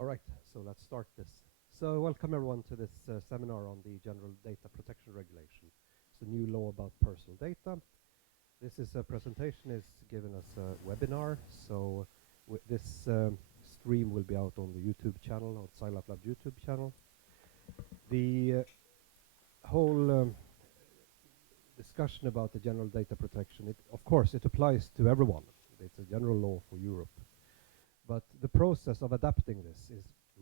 All right, so let's start this. So welcome everyone to this seminar on the General Data Protection Regulation. It's a new law about personal data. This is a presentation is given as a webinar, so this stream will be out on the YouTube channel, on Scilab Lab YouTube channel. The whole discussion about the general data protection, of course, it applies to everyone. It's a general law for Europe. But the process of adapting this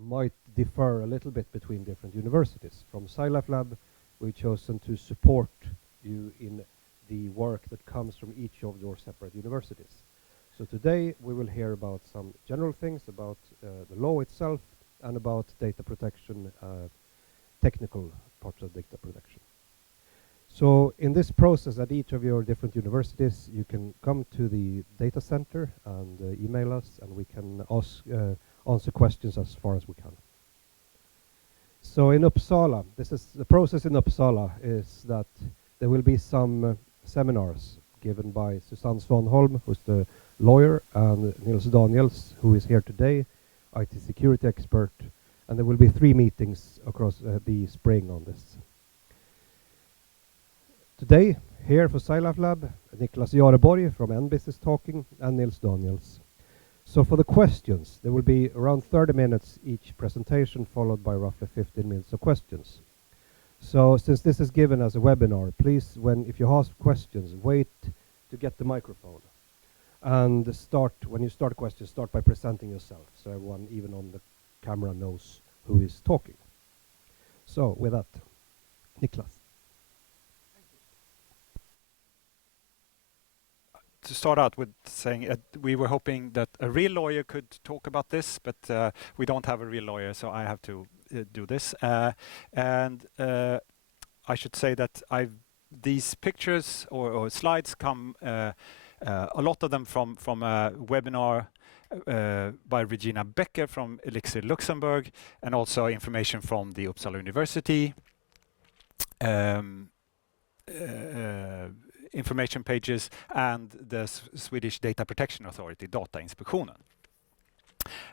might differ a little bit between different universities. From Scilab Lab, we've chosen to support you in the work that comes from each of your separate universities. So today we will hear about some general things about the law itself and about data protection, technical parts of data protection. So in this process at each of your different universities, you can come to the data center and email us, and we can answer questions as far as we can. So in Uppsala, this is the process in Uppsala is that there will be some seminars given by Susanne Svanholm, who's the lawyer, and Nils Daniels, who is here today, IT security expert, and there will be 3 meetings across the spring on this. Today, here for Scilab Lab, Niklas Jareborg from NBIS is talking, and Nils Daniels. So for the questions, there will be around 30 minutes each presentation, followed by roughly 15 minutes of questions. So since this is given as a webinar, please, if you ask questions, wait to get the microphone. And when you start questions, start by presenting yourself, so everyone, even on the camera, knows who is talking. So with that, Niklas. To start out with saying we were hoping that a real lawyer could talk about this, but we don't have a real lawyer, so I have to do this. And I should say that these pictures or slides come, a lot of them from a webinar by Regina Becker from Elixir Luxembourg, and also information from the Uppsala University. Information pages and the Swedish Data Protection Authority, Datainspektionen.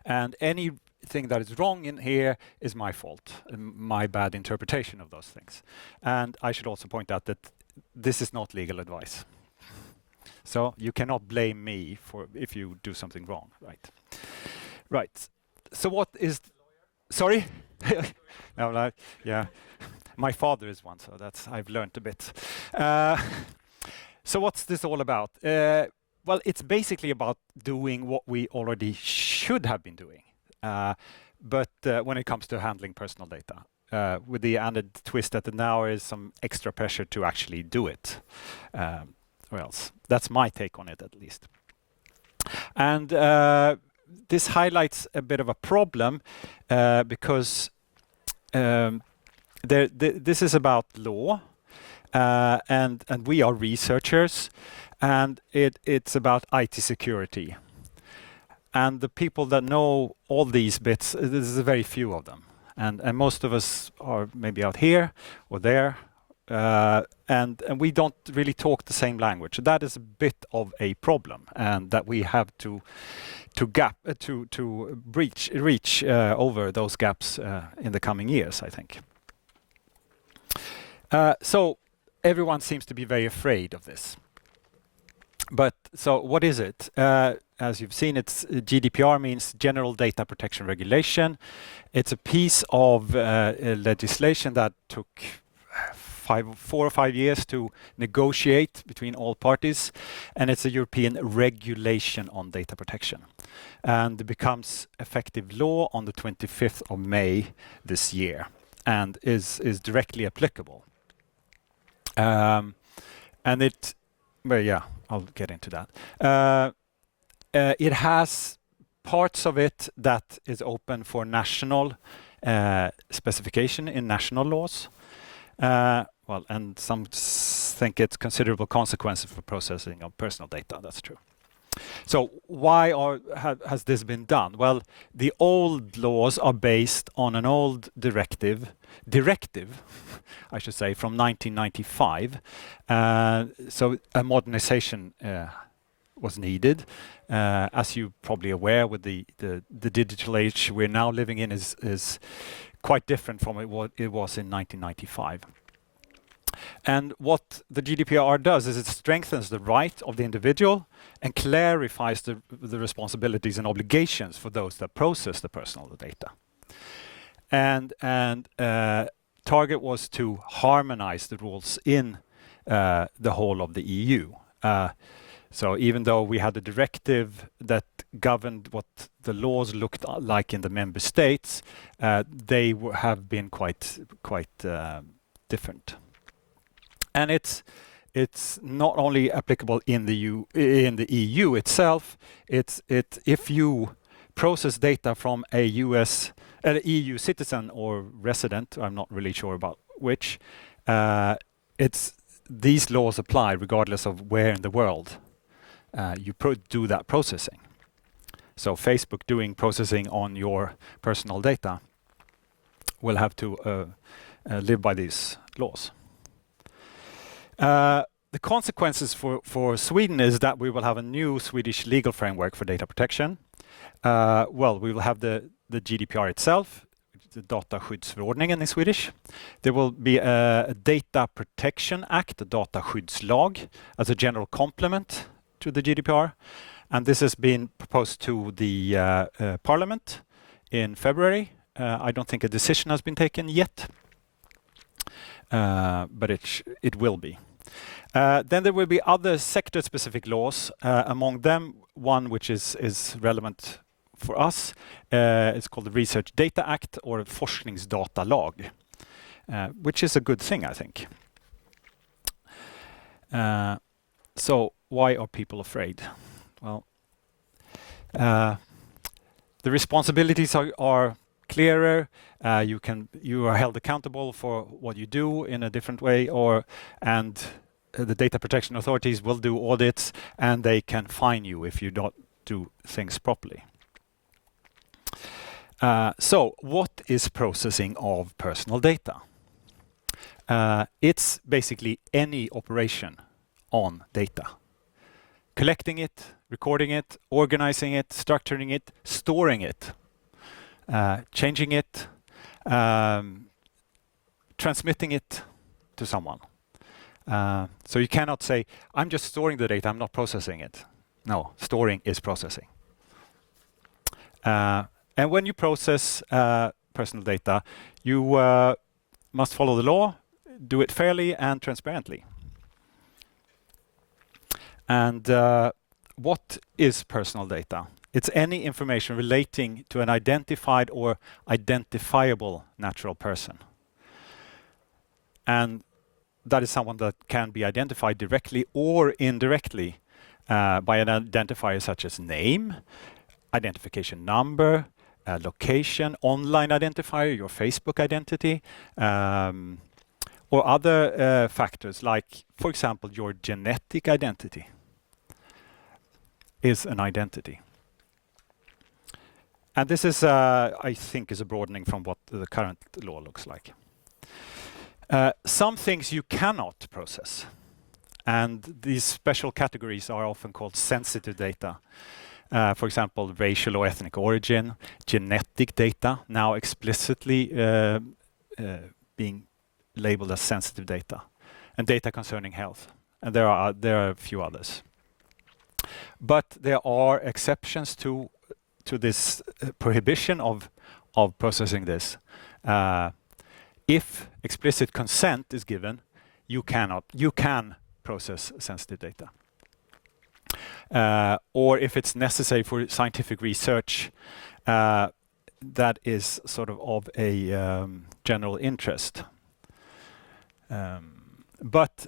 And anything that is wrong in here is my fault, my bad interpretation of those things. And I should also point out that this is not legal advice. So you cannot blame me for if you do something wrong, right? Right. So what is... Sorry? No, yeah. My father is one, so I've learned a bit. So what's this all about? Well, it's basically about doing what we already should have been doing, but when it comes to handling personal data, with the added twist that now is some extra pressure to actually do it, or else. That's my take on it, at least. And this highlights a bit of a problem, because this is about law. And we are researchers, and it's about IT security. And the people that know all these bits, there's very few of them. And most of us are maybe out here or there, and we don't really talk the same language. That is a bit of a problem, and that we have to reach over those gaps in the coming years, I think. So everyone seems to be very afraid of this. But so what is it? As you've seen, it's GDPR means General Data Protection Regulation. It's a piece of legislation that took 4 or 5 years to negotiate between all parties, and it's a European regulation on data protection. And it becomes effective law on the 25th of May this year, and is directly applicable. And I'll get into that. It has parts of it that is open for national specification in national laws. And some think it's considerable consequences for processing of personal data. That's true. So why has this been done? Well, the old laws are based on an old directive, I should say, from 1995. So a modernization was needed. As you're probably aware, with the digital age we're now living in is quite different from what it was in 1995. And what the GDPR does is it strengthens the right of the individual and clarifies the responsibilities and obligations for those that process the personal data. And target was to harmonize the rules in the whole of the EU. So even though we had a directive that governed what the laws looked like in the member states, they have been quite different. And it's not only applicable in the EU itself. If you process data from a EU citizen or resident, I'm not really sure about which, these laws apply regardless of where in the world you do that processing. So Facebook doing processing on your personal data will have to live by these laws. The consequences for Sweden is that we will have a new Swedish legal framework for data protection. Well, we will have the GDPR itself, the Dataskyddsförordningen in Swedish. There will be a Data Protection Act, the Dataskyddslag, as a general complement to the GDPR. And this has been proposed to the Parliament in February. I don't think a decision has been taken yet, but it will be. Then there will be other sector-specific laws, among them one which is relevant for us. It's called the Research Data Act, or Forskningsdatalag, which is a good thing, I think. So why are people afraid? Well, the responsibilities are clearer. You are held accountable for what you do in a different way, and the data protection authorities will do audits, and they can fine you if you don't do things properly. So what is processing of personal data? It's basically any operation on data. Collecting it, recording it, organizing it, structuring it, storing it, changing it, transmitting it to someone. So you cannot say, I'm just storing the data, I'm not processing it. No, storing is processing. And when you process personal data, you must follow the law, do it fairly and transparently. And what is personal data? It's any information relating to an identified or identifiable natural person. And that is someone that can be identified directly or indirectly by an identifier such as name, identification number, location, online identifier, your Facebook identity, or other factors like, for example, your genetic identity is an identity. And this is, I think, is a broadening from what the current law looks like. Some things you cannot process, and these special categories are often called sensitive data. For example, racial or ethnic origin, genetic data, now explicitly being labeled as sensitive data, and data concerning health. And there are a few others. But there are exceptions to this prohibition of processing this. If explicit consent is given, you can process sensitive data. Or if it's necessary for scientific research, that is sort of a general interest. But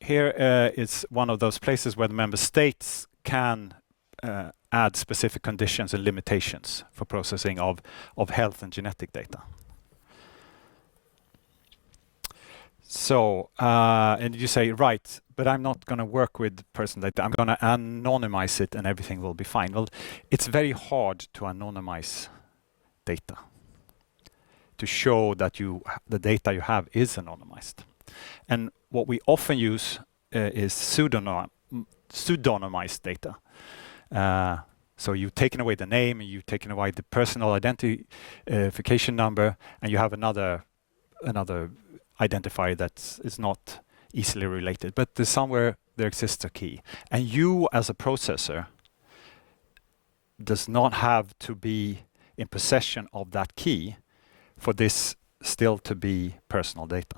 here is one of those places where the member states can add specific conditions and limitations for processing of health and genetic data. So, and you say, right, but I'm not going to work with personal data. I'm going to anonymize it and everything will be fine. Well, it's very hard to anonymize data, to show that the data you have is anonymized. And what we often use is pseudonymized data. So you've taken away the name, and you've taken away the personal identification number, and you have another identifier that is not easily related. But somewhere there exists a key, and you as a processor does not have to be in possession of that key for this still to be personal data.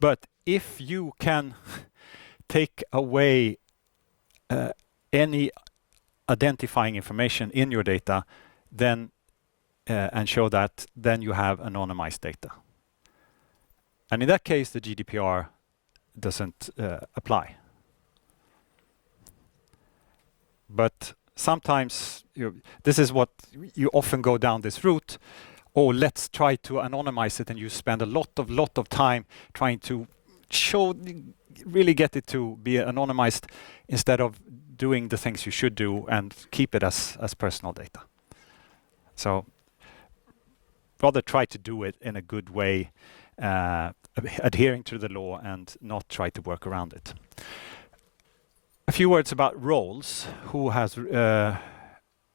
But if you can take away any identifying information in your data, then and show that, then you have anonymized data. And in that case, the GDPR doesn't apply. But sometimes this is what you often go down this route. Oh, let's try to anonymize it, and you spend a lot of time trying to really get it to be anonymized instead of doing the things you should do and keep it as personal data. So rather try to do it in a good way, adhering to the law, and not try to work around it. A few words about roles. Who has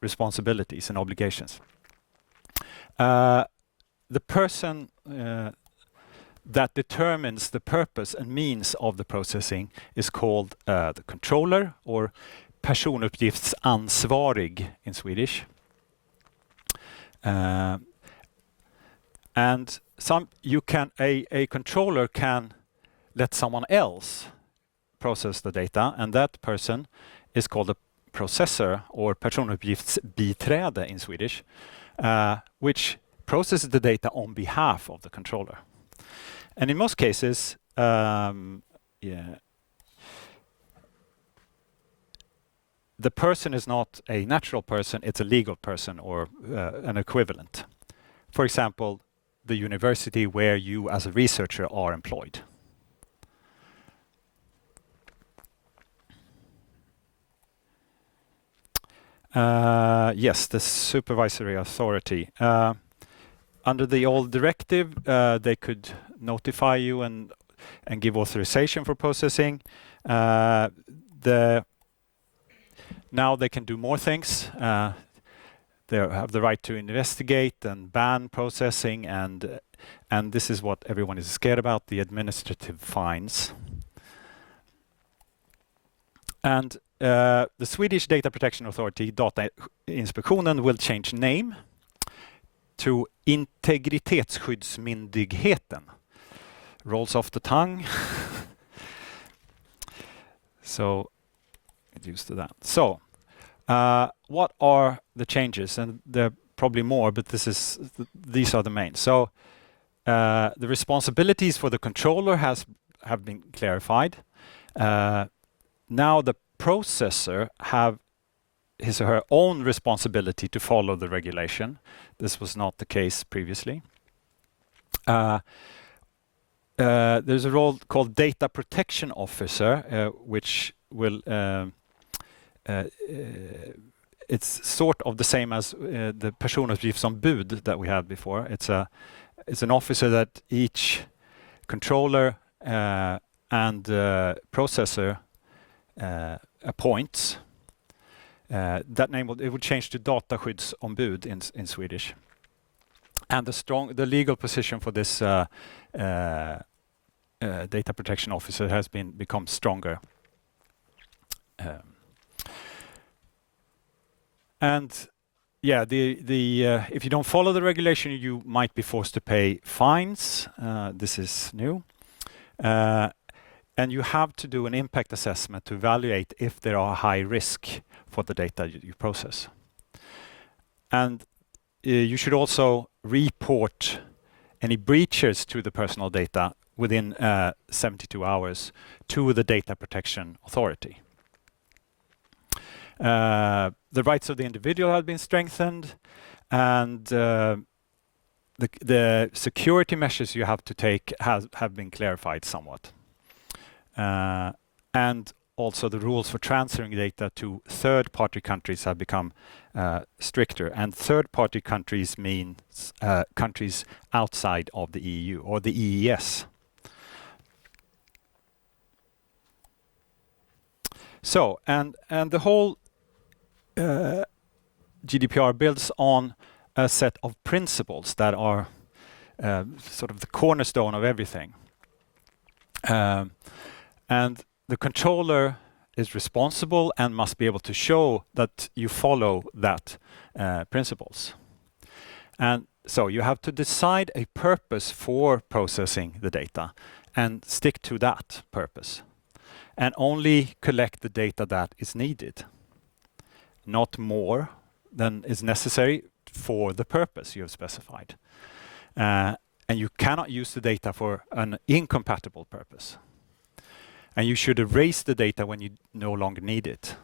responsibilities and obligations? The person that determines the purpose and means of the processing is called the controller, or personuppgiftsansvarig in Swedish. And a controller can let someone else process the data, and that person is called a processor, or personuppgiftsbiträde in Swedish, which processes the data on behalf of the controller. And in most cases, the person is not a natural person, it's a legal person, or an equivalent. For example, the university where you as a researcher are employed. Yes, the supervisory authority. Under the old directive, they could notify you and give authorization for processing. Now they can do more things. They have the right to investigate and ban processing, and this is what everyone is scared about: the administrative fines. And the Swedish Data Protection Authority, Datainspektionen, will change name to Integritetsskyddsmyndigheten. Rolls off the tongue. So get used to that. So what are the changes? And there are probably more, but these are the main. So the responsibilities for the controller have been clarified. Now the processor have his or her own responsibility to follow the regulation. This was not the case previously. There's a role called Data Protection Officer, which will it's sort of the same as the personuppgiftsombud that we had before. It's an officer that each controller and processor appoints. That name would change to Dataskyddsombud in Swedish. And the legal position for this data protection officer has become stronger. And yeah, if you don't follow the regulation, you might be forced to pay fines. This is new. And you have to do an impact assessment to evaluate if there are high risk for the data you process. And you should also report any breaches to the personal data within 72 hours to the Data Protection Authority. The rights of the individual have been strengthened, and the security measures you have to take have been clarified somewhat. And also the rules for transferring data to third-party countries have become stricter. And third-party countries means countries outside of the EU, or the EES. So, and the whole GDPR builds on a set of principles that are sort of the cornerstone of everything. And the controller is responsible and must be able to show that you follow that principles. And so you have to decide a purpose for processing the data and stick to that purpose. And only collect the data that is needed, not more than is necessary for the purpose you have specified. And you cannot use the data for an incompatible purpose. And you should erase the data when you no longer need it.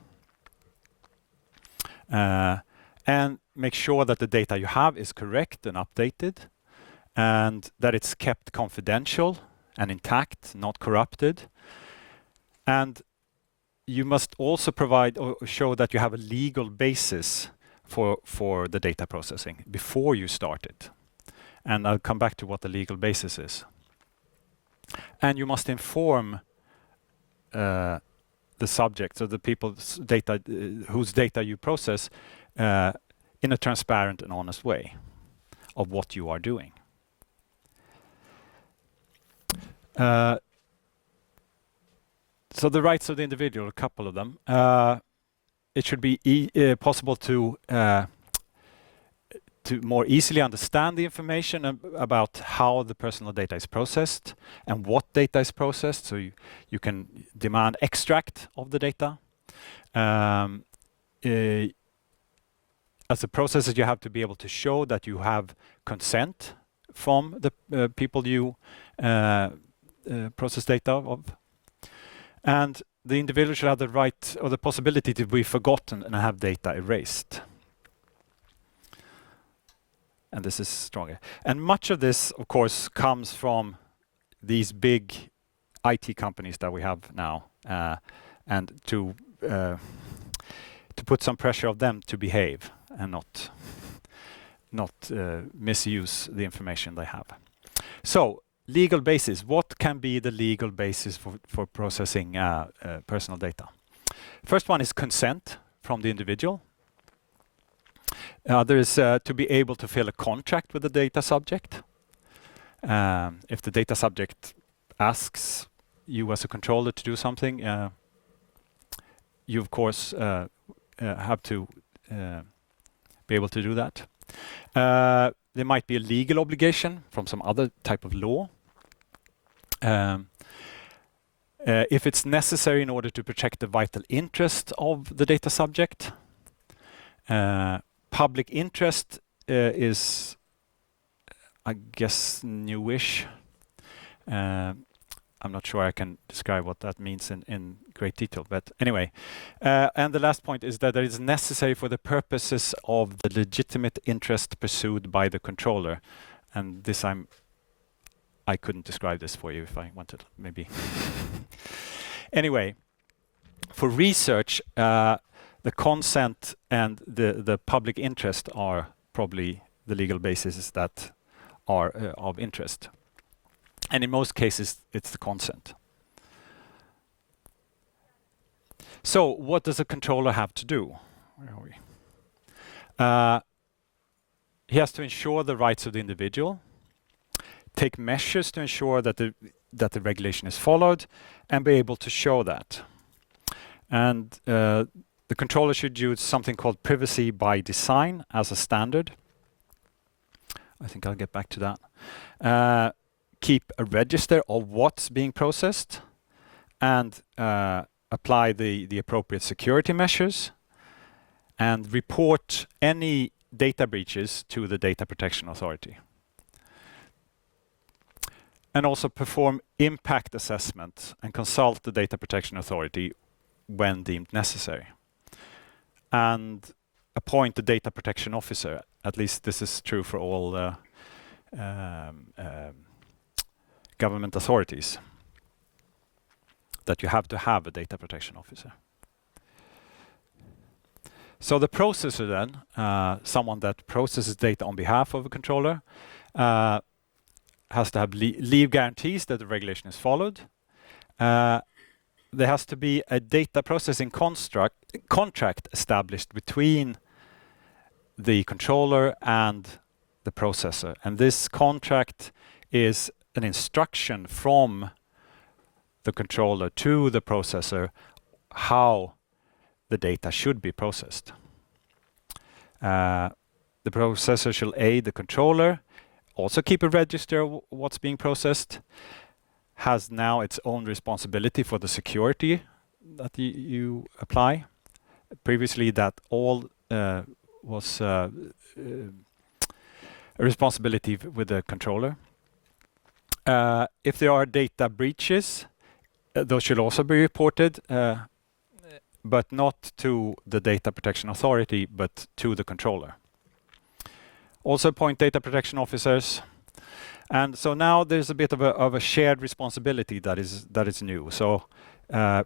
And make sure that the data you have is correct and updated, and that it's kept confidential and intact, not corrupted. And you must also provide or show that you have a legal basis for the data processing before you start it. And I'll come back to what the legal basis is. And you must inform the subject, so the people's data, whose data you process, in a transparent and honest way of what you are doing. So the rights of the individual, a couple of them. It should be possible to more easily understand the information about how the personal data is processed and what data is processed, so you can demand extract of the data. As a processor, you have to be able to show that you have consent from the people you process data of. And the individual should have the right or the possibility to be forgotten and have data erased. And this is stronger. And much of this, of course, comes from these big IT companies that we have now, and to put some pressure on them to behave and not misuse the information they have. So, legal basis. What can be the legal basis for processing personal data? First one is consent from the individual. There is to be able to fill a contract with the data subject. If the data subject asks you as a controller to do something, you of course have to be able to do that. There might be a legal obligation from some other type of law. If it's necessary in order to protect the vital interest of the data subject. Public interest is, I guess, newish. I'm not sure I can describe what that means in great detail, but anyway. And the last point is that it is necessary for the purposes of the legitimate interest pursued by the controller. And this I couldn't describe this for you if I wanted, maybe. Anyway, for research, the consent and the public interest are probably the legal bases that are of interest. And in most cases, it's the consent. So what does a controller have to do? Where are we? He has to ensure the rights of the individual, take measures to ensure that the regulation is followed, and be able to show that. And the controller should use something called privacy by design as a standard. I think I'll get back to that. Keep a register of what's being processed and apply the appropriate security measures and report any data breaches to the Data Protection Authority. And also perform impact assessment and consult the Data Protection Authority when deemed necessary. And appoint the data protection officer. At least this is true for all government authorities, that you have to have a data protection officer. So the processor then, someone that processes data on behalf of a controller, has to have leave guarantees that the regulation is followed. The there has to be a data processing contract established between the controller and the processor. And this contract is an instruction from the controller to the processor how the data should be processed. The processor shall aid the controller, also keep a register of what's being processed, has now its own responsibility for the security that you apply. Previously, that all was a responsibility with the controller. If there are data breaches, those should also be reported, but not to the Data Protection Authority, but to the controller. Also appoint data protection officers. And so now there's a bit of a shared responsibility that is new. So the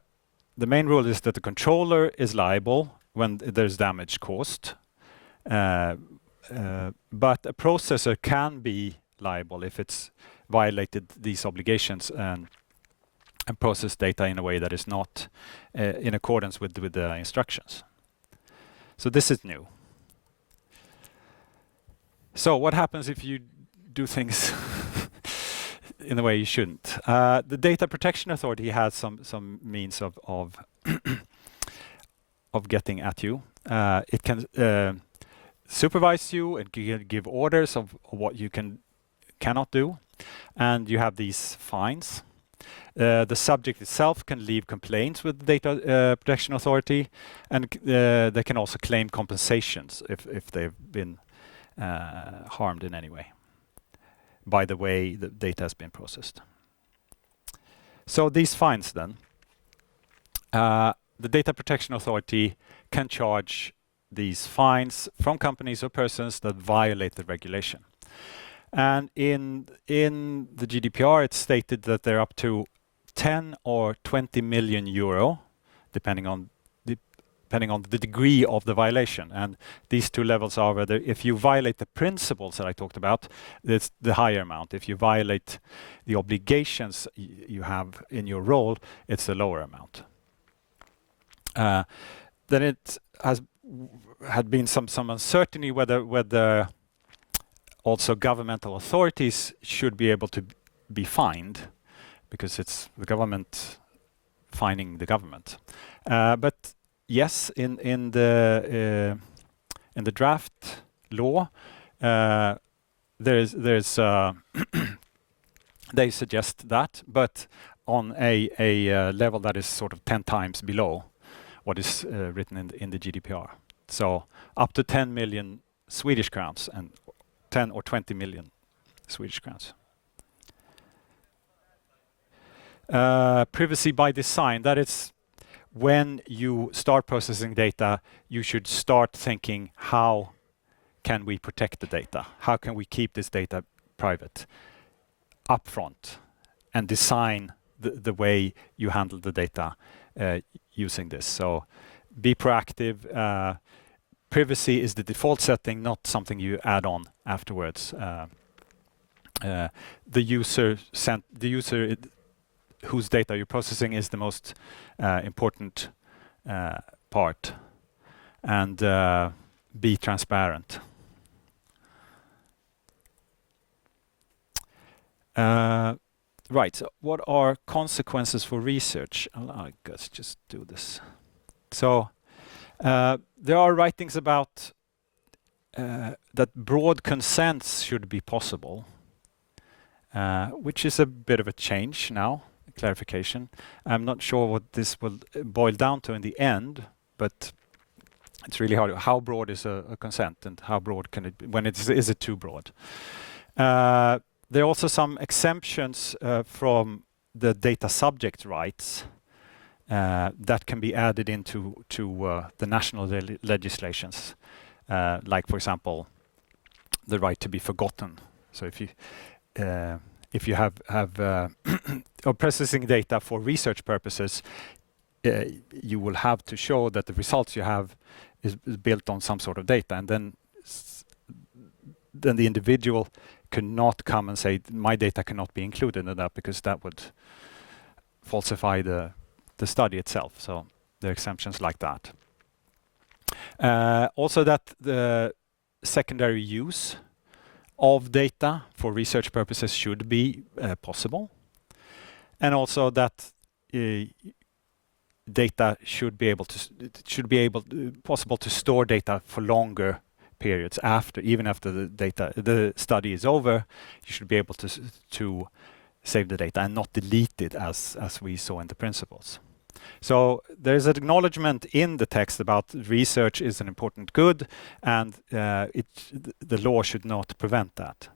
main rule is that the controller is liable when there's damage caused, but a processor can be liable if it's violated these obligations and process data in a way that is not in accordance with the instructions. So this is new. So what happens if you do things in a way you shouldn't? The Data Protection Authority has some means of of getting at you. It can supervise you and give orders of what you cannot do, and you have these fines. The subject itself can leave complaints with the Data Protection Authority, and they can also claim compensations if they've been harmed in any way by the way the data has been processed. So these fines then, the Data Protection Authority can charge these fines from companies or persons that violate the regulation. And in the GDPR, it's stated that they're up to 10 or 20 million euro, depending on the degree of the violation. And these two levels are whether if you violate the principles that I talked about, it's the higher amount. If you violate the obligations you have in your role, it's the lower amount. Then it had been some uncertainty whether also governmental authorities should be able to be fined, because it's the government fining the government. But yes, in the draft law, there's they suggest that, but on a level that is sort of 10 times below what is written in the GDPR. So up to 10 million Swedish crowns and 10 or 20 million Swedish crowns. Privacy by design, that is when you start processing data, you should start thinking, how can we protect the data? How can we keep this data private upfront and design the way you handle the data using this? So be proactive. Privacy is the default setting, not something you add on afterwards. The user whose data you're processing is the most important part, and be transparent. Right, so what are consequences for research? I guess just do this. So there are writings about that broad consents should be possible, which is a bit of a change now, clarification. I'm not sure what this will boil down to in the end, but it's really hard. How broad is a consent, and how broad can it be? When is it too broad? There are also some exemptions from the data subject rights that can be added into the national legislations, like, for example, the right to be forgotten. So if you have or processing data for research purposes, you will have to show that the results you have is built on some sort of data, and then the individual cannot come and say my data cannot be included in that, because that would falsify the the study itself. So there are exemptions like that. Also that the secondary use of data for research purposes should be possible. And also that data should be possible to store data for longer periods even after the study is over. You should be able to save the data and not delete it as we saw in the principles. So there's an acknowledgement in the text about research is an important good, and the law should not prevent that.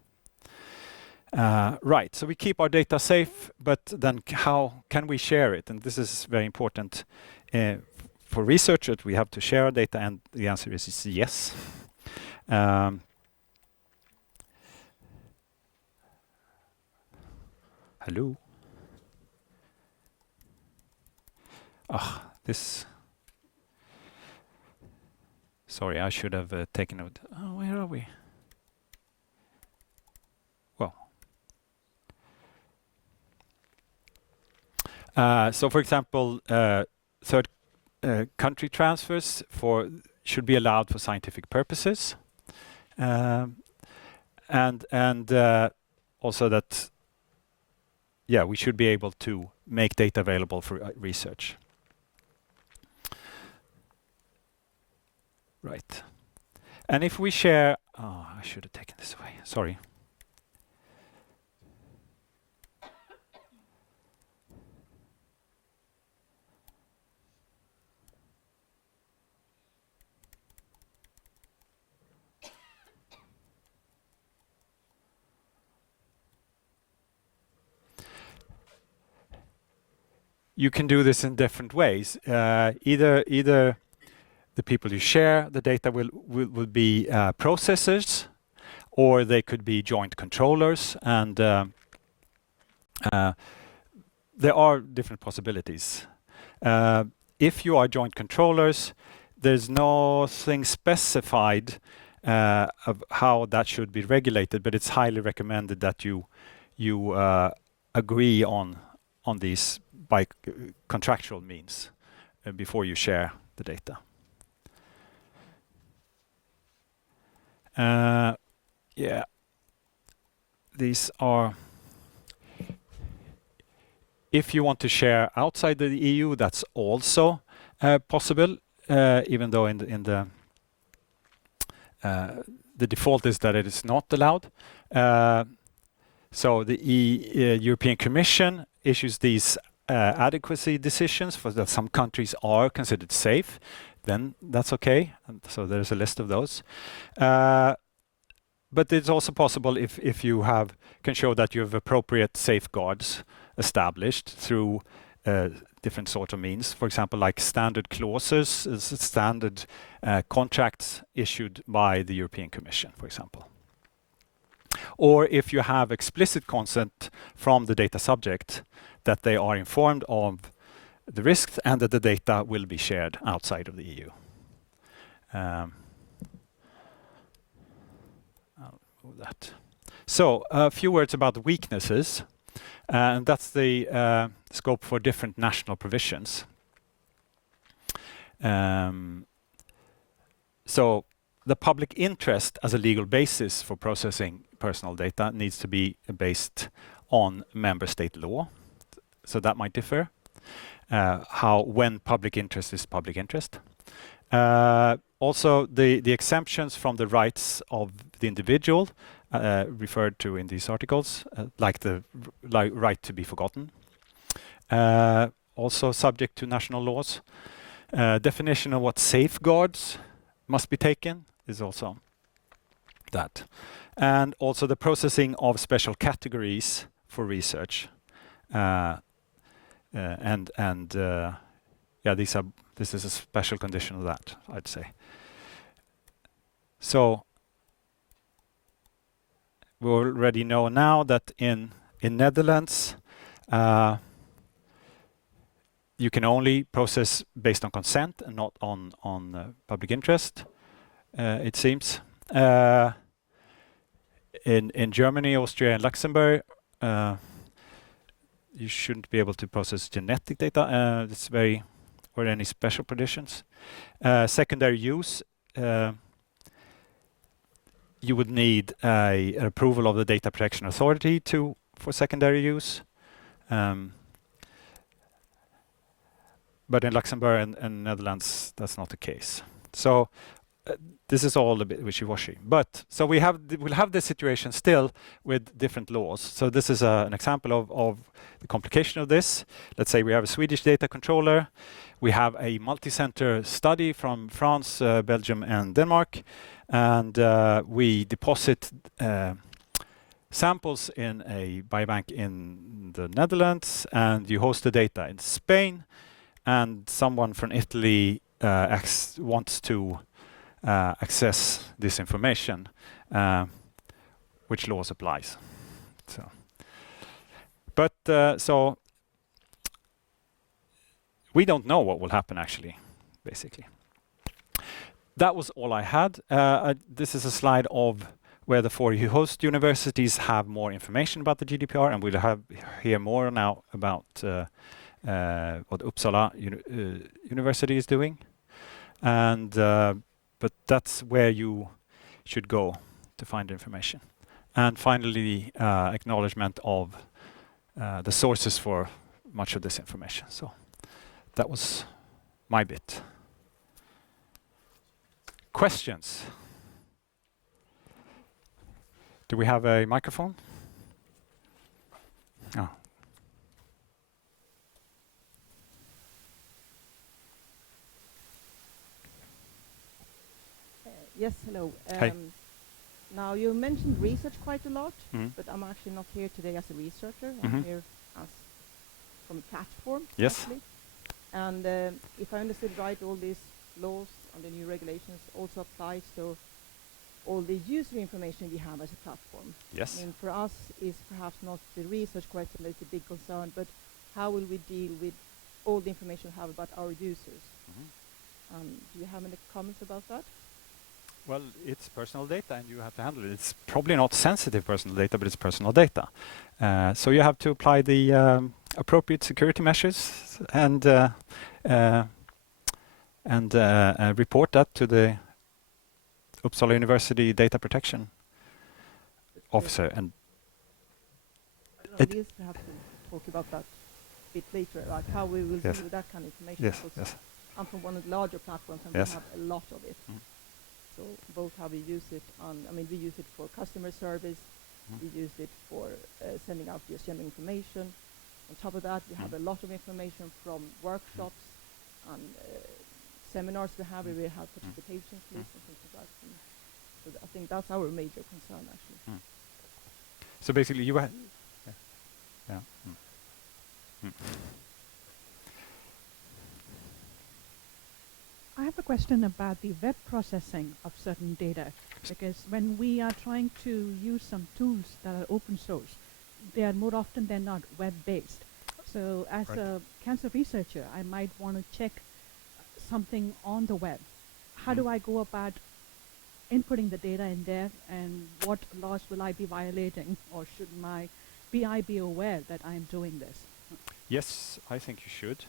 Right, so we keep our data safe, but then how can we share it? And this is very important. For researchers, we have to share our data, and the answer is yes. Hello? This... Sorry, I should have taken note. Oh, where are we? Well. So for example, third country transfers should be allowed for scientific purposes. And also that, we should be able to make data available for research. Right. And if we share, I should have taken this away, sorry. You can do this in different ways. Either the people you share the data will be processors, or they could be joint controllers, and there are different possibilities. If you are joint controllers, there's nothing specified of how that should be regulated, but it's highly recommended that you agree on these by contractual means before you share the data. These are... If you want to share outside the EU, that's also possible, even though in the default is that it is not allowed. So the European Commission issues these adequacy decisions for that some countries are considered safe, then that's okay. And so there's a list of those. But it's also possible if you can show that you have appropriate safeguards established through different sort of means. For example, like standard clauses, standard contracts issued by the European Commission, for example. Or if you have explicit consent from the data subject that they are informed of the risks and that the data will be shared outside of the EU. I'll move that. So a few words about the weaknesses. And that's the scope for different national provisions. So the public interest as a legal basis for processing personal data needs to be based on member state law. So that might differ. When public interest is public interest. Also, the exemptions from the rights of the individual referred to in these articles, like the right to be forgotten. Also subject to national laws. Definition of what safeguards must be taken is also that. And also the processing of special categories for research. This is a special condition of that, I'd say. So we already know now that in Netherlands you can only process based on consent and not on public interest, it seems. In Germany, Austria, and Luxembourg, you shouldn't be able to process genetic data. It's very, or any special conditions. Secondary use, you would need an approval of the Data Protection Authority for secondary use. But in Luxembourg and Netherlands, that's not the case. So this is all a bit wishy-washy. But so we'll have this situation still with different laws. So this is an example of the complication of this. Let's say we have a Swedish data controller. We have a multi-center study from France, Belgium, and Denmark, and we deposit samples in a biobank in the Netherlands, and you host the data in Spain, and someone from Italy wants to access this information, which laws applies. So, but so we don't know what will happen actually, basically. That was all I had. This is a slide of where the 4 host universities have more information about the GDPR, and we'll hear more now about what Uppsala University is doing. And but that's where you should go to find information. And finally, acknowledgement of the sources for much of this information. So that was my bit. Questions? Do we have a microphone? Oh. Yes, hello. Hi. Now, you mentioned research quite a lot, Mhm. but I'm actually not here today as a researcher. Mhm. I'm here as from a platform, Yes. actually. And if I understood right, all these laws and the new regulations also applies to all the user information we have as a platform. Yes. I mean, for us, is perhaps not the research question that's a big concern, but how will we deal with all the information we have about our users? Do you have any comments about that? Well, it's personal data and you have to handle it. It's probably not sensitive personal data, but it's personal data. So you have to apply the appropriate security measures and report that to the Uppsala University Data Protection Officer. And I don't know, Niels perhaps will talk about that a bit later, like how we will deal with that kind of information. Yes, because yes. I'm from one of the larger platforms and Yes. we have a lot of it. So both how we use it on, I mean, we use it for customer service, we use it for sending out just general information. On top of that, we have a lot of information from workshops and seminars we have, where we have participation lists and things like that. And so I think that's our major concern, actually. So basically you had... Yeah. I have a question about the web processing of certain data, because when we are trying to use some tools that are open source, they are more often than not web-based. So as a cancer researcher, I might want to check something on the web. How do I go about inputting the data in there, and what laws will I be violating, or should my BI be aware that I'm doing this? Yes, I think you should.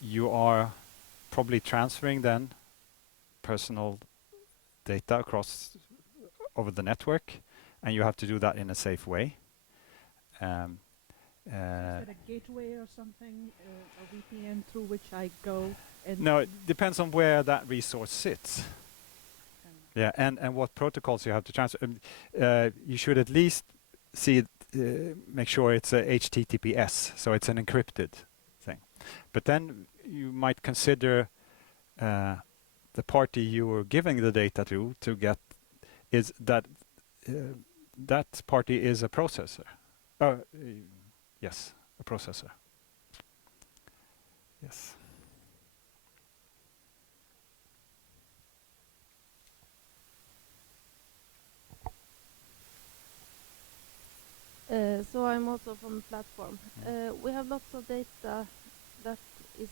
You are probably transferring then personal data across over the network, and you have to do that in a safe way. Is there a gateway or something, a VPN through which I go? And No, it depends on where that resource sits. Yeah, and what protocols you have to transfer. You should at least see it, make sure it's a HTTPS, so it's an encrypted thing. But then you might consider the party you are giving the data to get is that that party is a processor. Yes, a processor. Yes. So I'm also from the platform. We have lots of data that is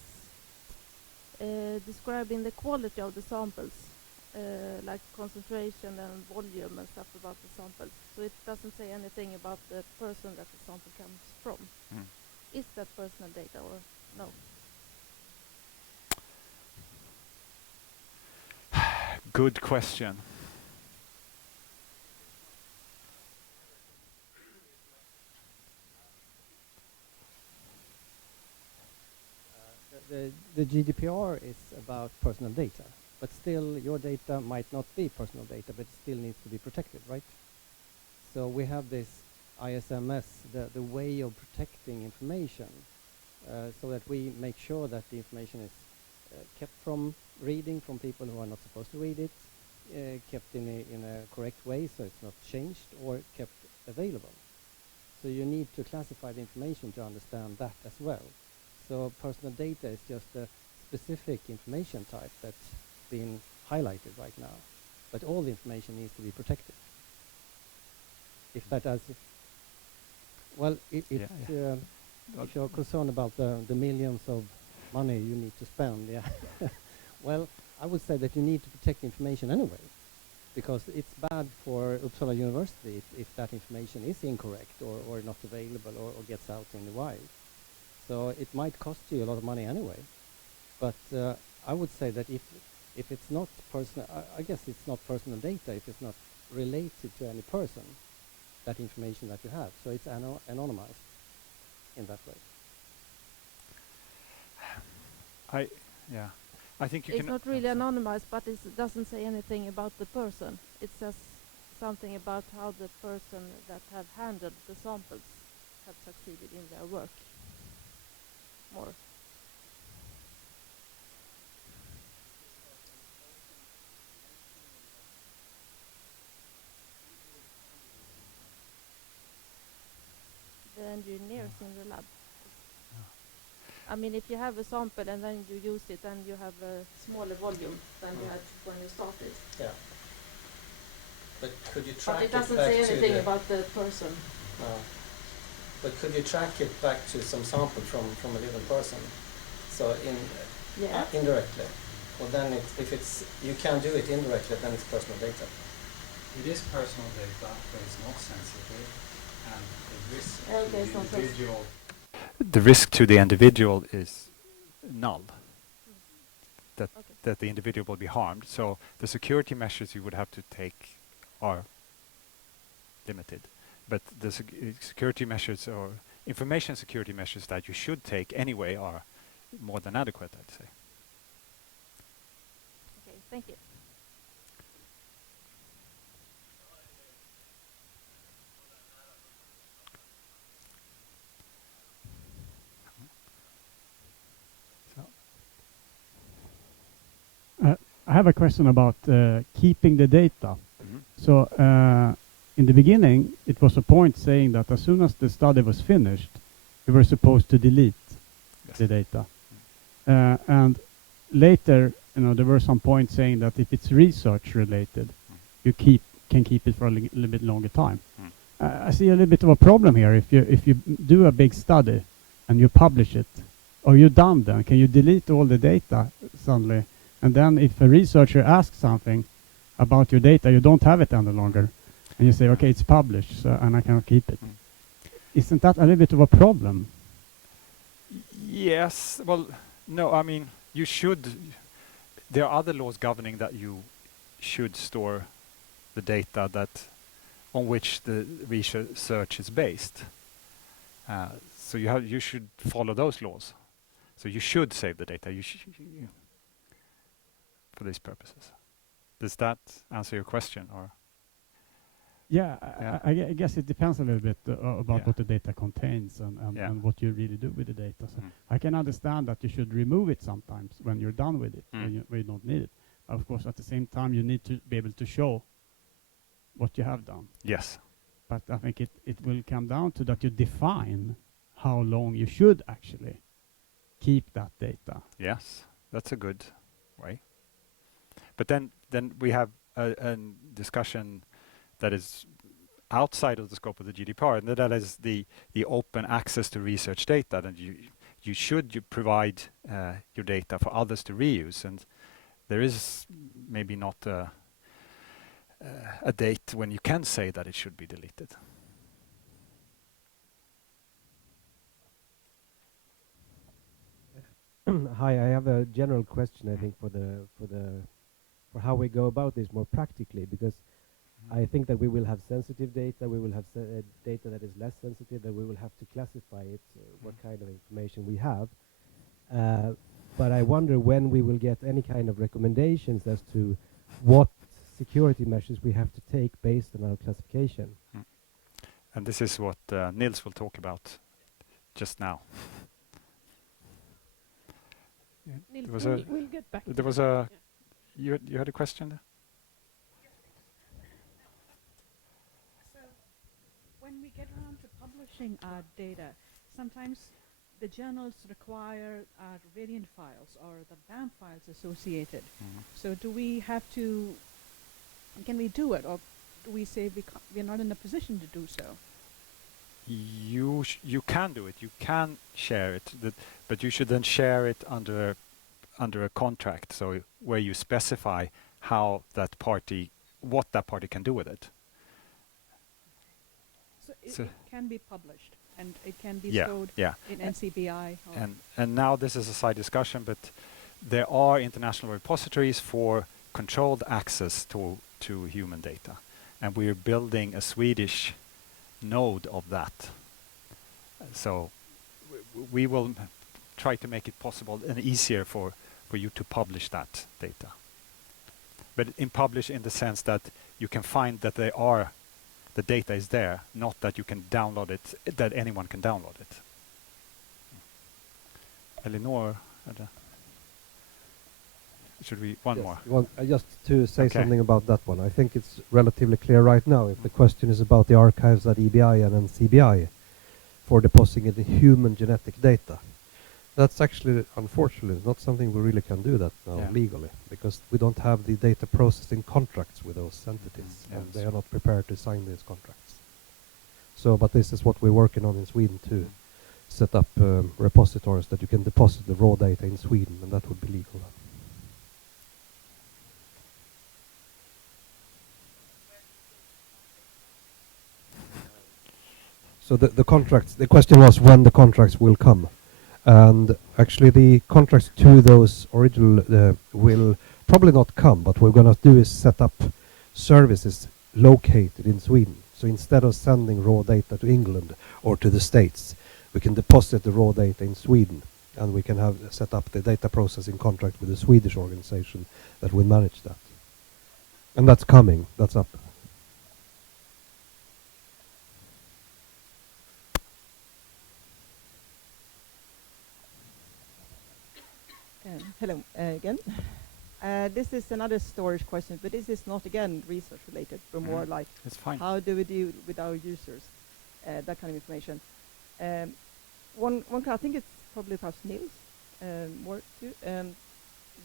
describing the quality of the samples like concentration and volume and stuff about the samples. So it doesn't say anything about the person that the sample comes from. Is that personal data or no? Good question. The GDPR is about personal data, but still your data might not be personal data, but it still needs to be protected, right? So we have this ISMS, the way of protecting information, so that we make sure that the information is kept from reading from people who are not supposed to read it, kept in a correct way so it's not changed, or kept available. So you need to classify the information to understand that as well. So personal data is just a specific information type that's been highlighted right now, but all the information needs to be protected. If that does, well, if you're concerned about the millions of money you need to spend, yeah, well, I would say that you need to protect information anyway, because it's bad for Uppsala University if that information is incorrect or not available or gets out in the wild. So it might cost you a lot of money anyway. But I would say that if it's not personal, I guess it's not personal data if it's not related to any person, that information that you have. So it's anonymized in that way. I think you It's can. not really anonymized, but it doesn't say anything about the person. It says something about how the person that have handled the samples have succeeded in their work. More. The engineers in the lab. I mean, if you have a sample and then you use it and you have a smaller volume than you had when you started. Yeah. But could you track But it it doesn't back say to anything the about the person. But could you track it back to some sample from a living person? So indirectly. Well, then if it's you can do it indirectly, then it's personal data. It is personal data, but it's not sensitive, and the risk Okay, to it's the not sensitive. individual. The risk to the individual is null. That the individual will be harmed. So the security measures you would have to take are limited, but the security measures or information security measures that you should take anyway are more than adequate, I'd say. Okay, thank you. I have a question about keeping the data. Mhm. So in the beginning, it was a point saying that as soon as the study was finished, you were supposed to delete the data. And later, there were some points saying that if it's research related, you can keep it for a little bit longer time. I see a little bit of a problem here. If you do a big study and you publish it, are you done then? Can you delete all the data suddenly? And then if a researcher asks something about your data, you don't have it any longer. And you say, okay, it's published, and I cannot keep it. Isn't that a little bit of a problem? Yes. Well, no, I mean, you should. There are other laws governing that you should store the data on which the research is based. So you should follow those laws. So you should save the data. For these purposes. Does that answer your question, or? Yeah, Yeah. I guess it depends a little bit about what the data contains and Yeah. what you really do with the data. So Mm. I can understand that you should remove it sometimes when you're done with it, Mm. when you don't need it. Of course, at the same time, you need to be able to show what you have done. Yes. But I think it will come down to that you define how long you should actually keep that data. Yes, that's a good way. But then we have a discussion that is outside of the scope of the GDPR, and that is the open access to research data. And you should provide your data for others to reuse. And there is maybe not a date when you can say that it should be deleted. Hi, I have a general question, I think, for how we go about this more practically, because I think that we will have sensitive data, we will have data that is less sensitive, that we will have to classify it, what kind of information we have. But I wonder when we will get any kind of recommendations as to what security measures we have to take based on our classification. And this is what Nils will talk about just now. Nils, There was we'll get back to there was that. you had a question there? So when we get around to publishing our data, sometimes the journals require our variant files or the BAM files associated. So do we have to, can we do it, or do we say we're not in a position to do so? You can do it. You can share it, but you should then share it under a contract. So where you specify how that party, what that party can do with it. So So- it can be published and it can be Yeah, stored yeah. in NCBI. Or And now this is a side discussion, but there are international repositories for controlled access to human data, and we're building a Swedish node of that. So we will try to make it possible and easier for you to publish that data. But publish in the sense that you can find that the data is there, not that you can download it, that anyone can download it. Elinor, should we one Yes, more? well, just to say Okay. something about that one, I think it's relatively clear right now. If the question is about the archives at EBI and NCBI for depositing the human genetic data, that's actually, unfortunately, not something we really can do that now Yeah. legally, because we don't have the data processing contracts with those entities, and yes. they are not prepared to sign these contracts. So, but this is what we're working on in Sweden to set up repositories that you can deposit the raw data in Sweden, and that would be legal. So the contracts, the question was when the contracts will come. And actually the contracts to those original will probably not come, but what we're going to do is set up services located in Sweden. So instead of sending raw data to England or to the States, we can deposit the raw data in Sweden, and we can have set up the data processing contract with a Swedish organization that will manage that. And that's coming, that's up. Hello again. This is another storage question, but this is not again research related, but more like It's fine. how do we deal with our users, that kind of information. One I think it's probably perhaps Nils more too.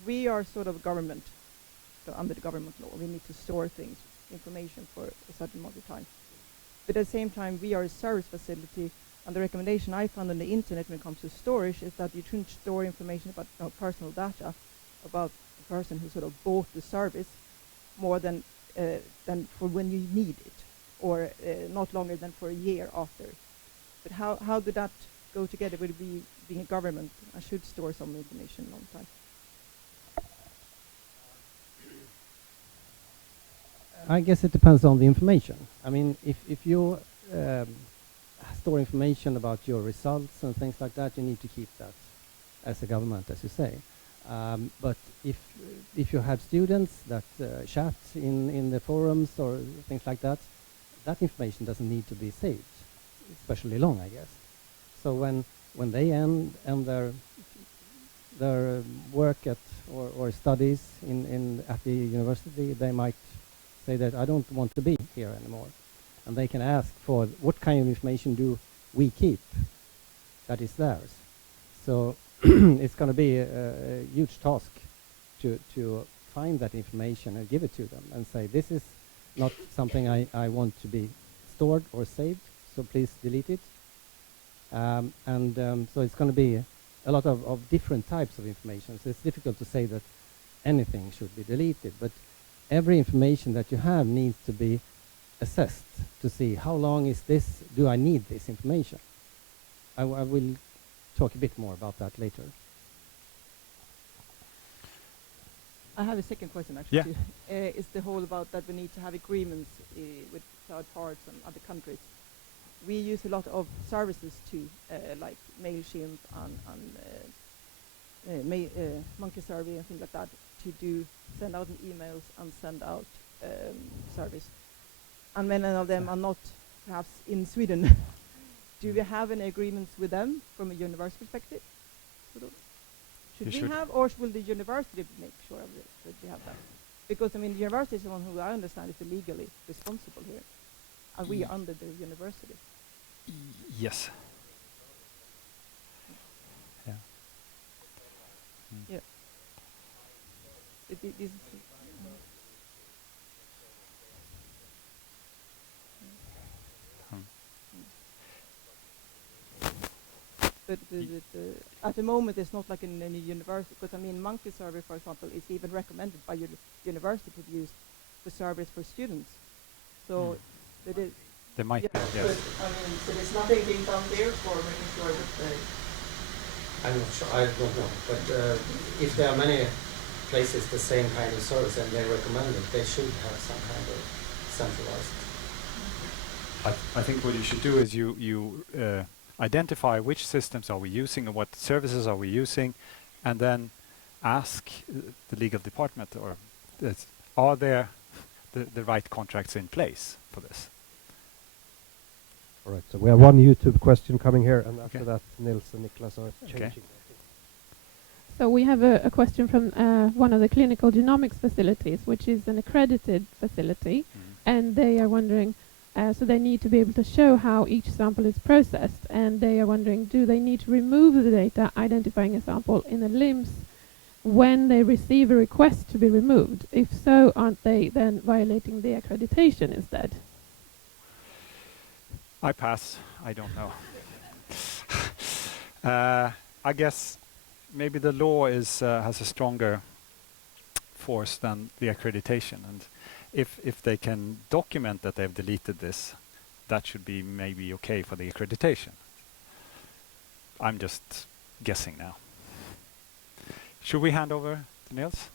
We are sort of government, so under the government law, we need to store things, information for a certain amount of time. But at the same time, we are a service facility, and the recommendation I found on the internet when it comes to storage is that you shouldn't store information about personal data about the person who sort of bought the service more than for when you need it, or not longer than for a year after. But how do that go together with being a government? I should store some information a long time. I guess it depends on the information. I mean, if you store information about your results and things like that, you need to keep that as a government, as you say. But if you have students that chat in the forums or things like that, that information doesn't need to be saved, especially long, I guess. So when they end their work at or studies at the university, they might say that I don't want to be here anymore, and they can ask for what kind of information do we keep that is theirs. So it's going to be a huge task to find that information and give it to them and say, this is not something I want to be stored or saved, so please delete it. So it's going to be a lot of different types of information. So it's difficult to say that anything should be deleted, but every information that you have needs to be assessed to see how long is this, do I need this information? I will talk a bit more about that later. I have a second question actually. Yeah. Too. Is the whole about that we need to have agreements with third parts and other countries. We use a lot of services too, like Mailchimp and Monkey Survey and things like that, to send out emails and send out service. And many of them are not perhaps in Sweden. Do we have any agreements with them from a university perspective? Should we have, or will the university make sure of it, that we have that? Because I mean, the university is the one who I understand is legally responsible here. Are we under the university? Yes. Yeah. Yeah. This is but at the moment it's not like in any university, because I mean Monkey Survey, for example, is even recommended by university to be used for surveys for students. So that is There might be, but yes. I mean, so there's nothing being done there for making sure that I'm not sure, I don't know, but if there are many places the same kind of service and they recommend it, they should have some kind of centralized. I think what you should do is you identify which systems are we using and what services are we using, and then ask the legal department, or are there the right contracts in place for this? All right, so we have one YouTube question coming here, and after Okay. that, Nils and Niklas are Okay. changing. So we have a question from one of the clinical genomics facilities, which is an accredited facility, and they are wondering, so they need to be able to show how each sample is processed, and they are wondering, do they need to remove the data identifying a sample in the LIMS when they receive a request to be removed? If so, aren't they then violating the accreditation instead? I pass. I don't know. I guess maybe the law has a stronger force than the accreditation, and if they can document that they've deleted this, that should be maybe okay for the accreditation. I'm just guessing now. Should we hand over to Nils?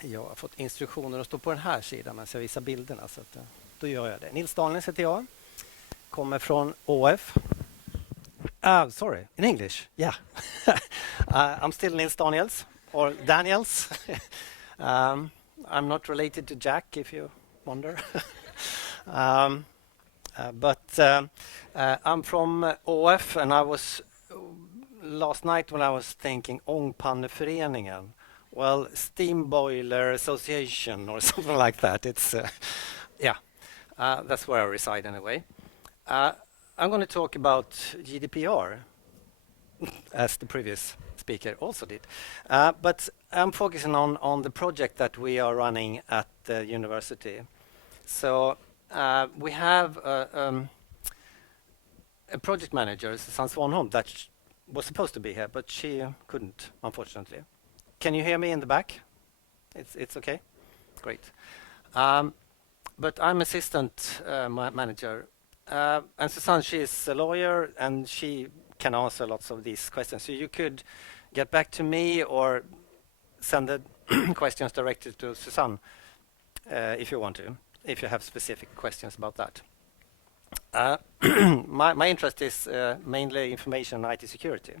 Jag har fått instruktioner att stå på den här sidan medan jag visar bilderna, så att, då gör jag det. Nils Daniels heter jag, kommer från ÅF. Sorry, in English, yeah. I'm still Nils Daniels, or Daniels. I'm not related to Jack, if you wonder. But I'm from ÅF, and I was, last night when I was thinking Ångpanneföreningen, well, Steam Boiler Association or something like that. It's, that's where I reside anyway. I'm going to talk about GDPR, as the previous speaker also did. But I'm focusing on the project that we are running at the university. So we have a project manager, Susanne Swanholm, that was supposed to be here, but she couldn't, unfortunately. Can you hear me in the back? It's okay? Great. But I'm assistant manager. And Susanne, she is a lawyer, and she can answer lots of these questions. So you could get back to me or send the questions directed to Susanne if you want to, if you have specific questions about that. My interest is mainly information and IT security.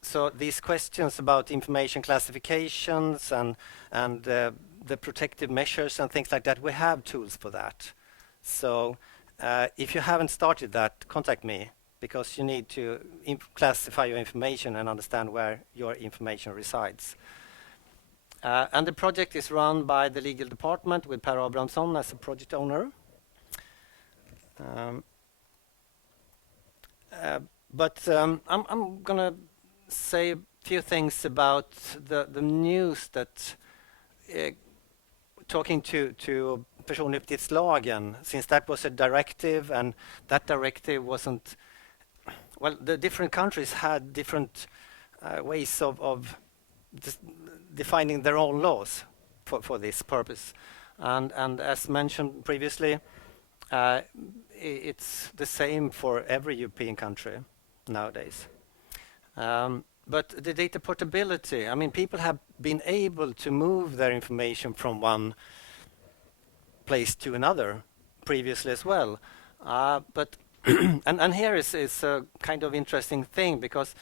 So these questions about information classifications and the protective measures and things like that, we have tools for that. So if you haven't started that, contact me because you need to classify your information and understand where your information resides. And the project is run by the legal department with Per Abrahamsson as a project owner. I'm going to say a few things about the news that talking to personuppgiftslagen, since that was a directive and that directive wasn't, well, the different countries had different ways of defining their own laws for this purpose. And as mentioned previously, it's the same for every European country nowadays. But the data portability, I mean, people have been able to move their information from one place to another previously as well. But and here is a kind of interesting thing, because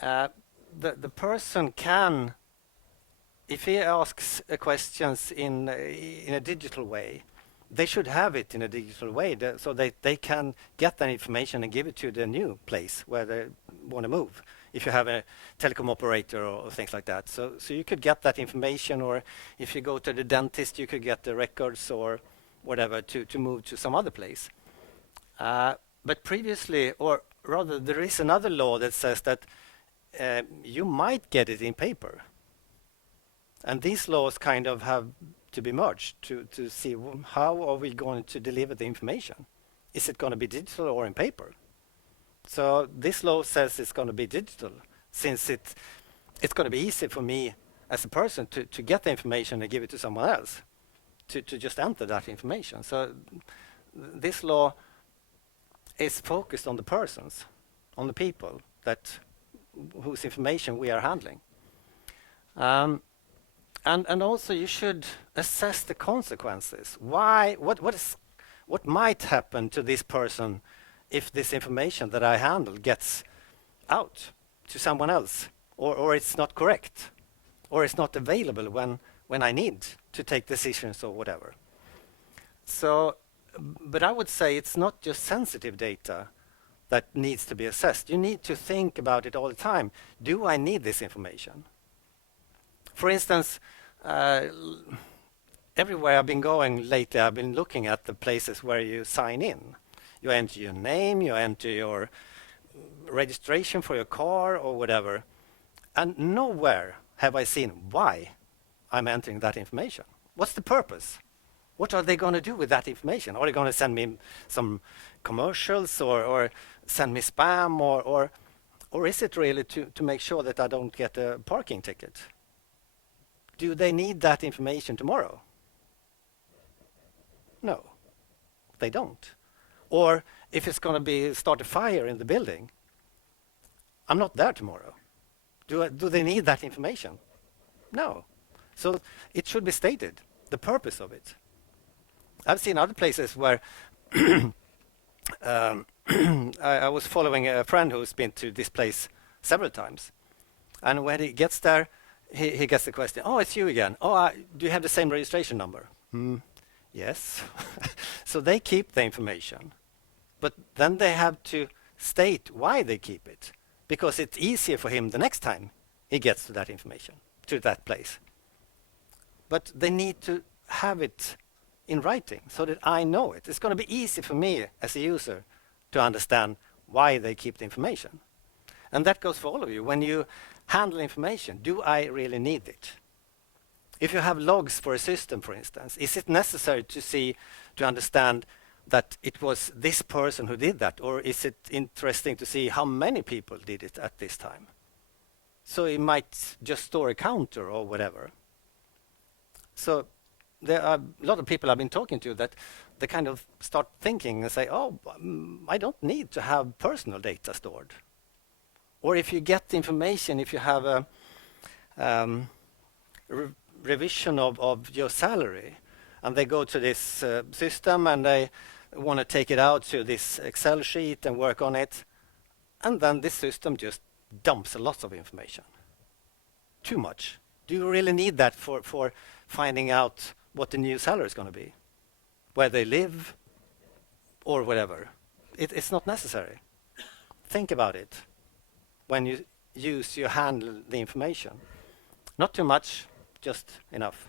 the person can, if he asks questions in a digital way, they should have it in a digital way, so they can get that information and give it to the new place where they want to move. If you have a telecom operator or things like that. So you could get that information, or if you go to the dentist, you could get the records or whatever to move to some other place. But previously, or rather, there is another law that says that you might get it in paper. And these laws kind of have to be merged to see how are we going to deliver the information. Is it going to be digital or in paper? So this law says it's going to be digital, since it's going to be easy for me as a person to get the information and give it to someone else, to just enter that information. So this law is focused on the persons, on the people whose information we are handling. And also you should assess the consequences. What might happen to this person if this information that I handle gets out to someone else, or it's not correct, or it's not available when I need to take decisions or whatever. So, but I would say it's not just sensitive data that needs to be assessed. You need to think about it all the time. Do I need this information? For instance, everywhere I've been going lately, I've been looking at the places where you sign in. You enter your name, you enter your registration for your car or whatever. And nowhere have I seen why I'm entering that information. What's the purpose? What are they going to do with that information? Are they going to send me some commercials or send me spam or is it really to make sure that I don't get a parking ticket? Do they need that information tomorrow? No, they don't. Or if it's going to start a fire in the building, I'm not there tomorrow. Do they need that information? No. So it should be stated, the purpose of it. I've seen other places where I was following a friend who's been to this place several times. And when he gets there, he gets the question, oh, it's you again. Oh, do you have the same registration number? Yes. So they keep the information. But then they have to state why they keep it, because it's easier for him the next time he gets to that information, to that place. But they need to have it in writing so that I know it. It's going to be easy for me as a user to understand why they keep the information. And that goes for all of you. When you handle information, do I really need it? If you have logs for a system, for instance, is it necessary to understand that it was this person who did that, or is it interesting to see how many people did it at this time? So it might just store a counter or whatever. So there are a lot of people I've been talking to that they kind of start thinking and say, oh, I don't need to have personal data stored. Or if you get the information, if you have a revision of your salary, and they go to this system and they want to take it out to this Excel sheet and work on it, and then this system just dumps a lot of information. Too much. Do you really need that for finding out what the new salary is going to be? Where they live or whatever. It's not necessary. think about it when you handle the information. Not too much, just enough.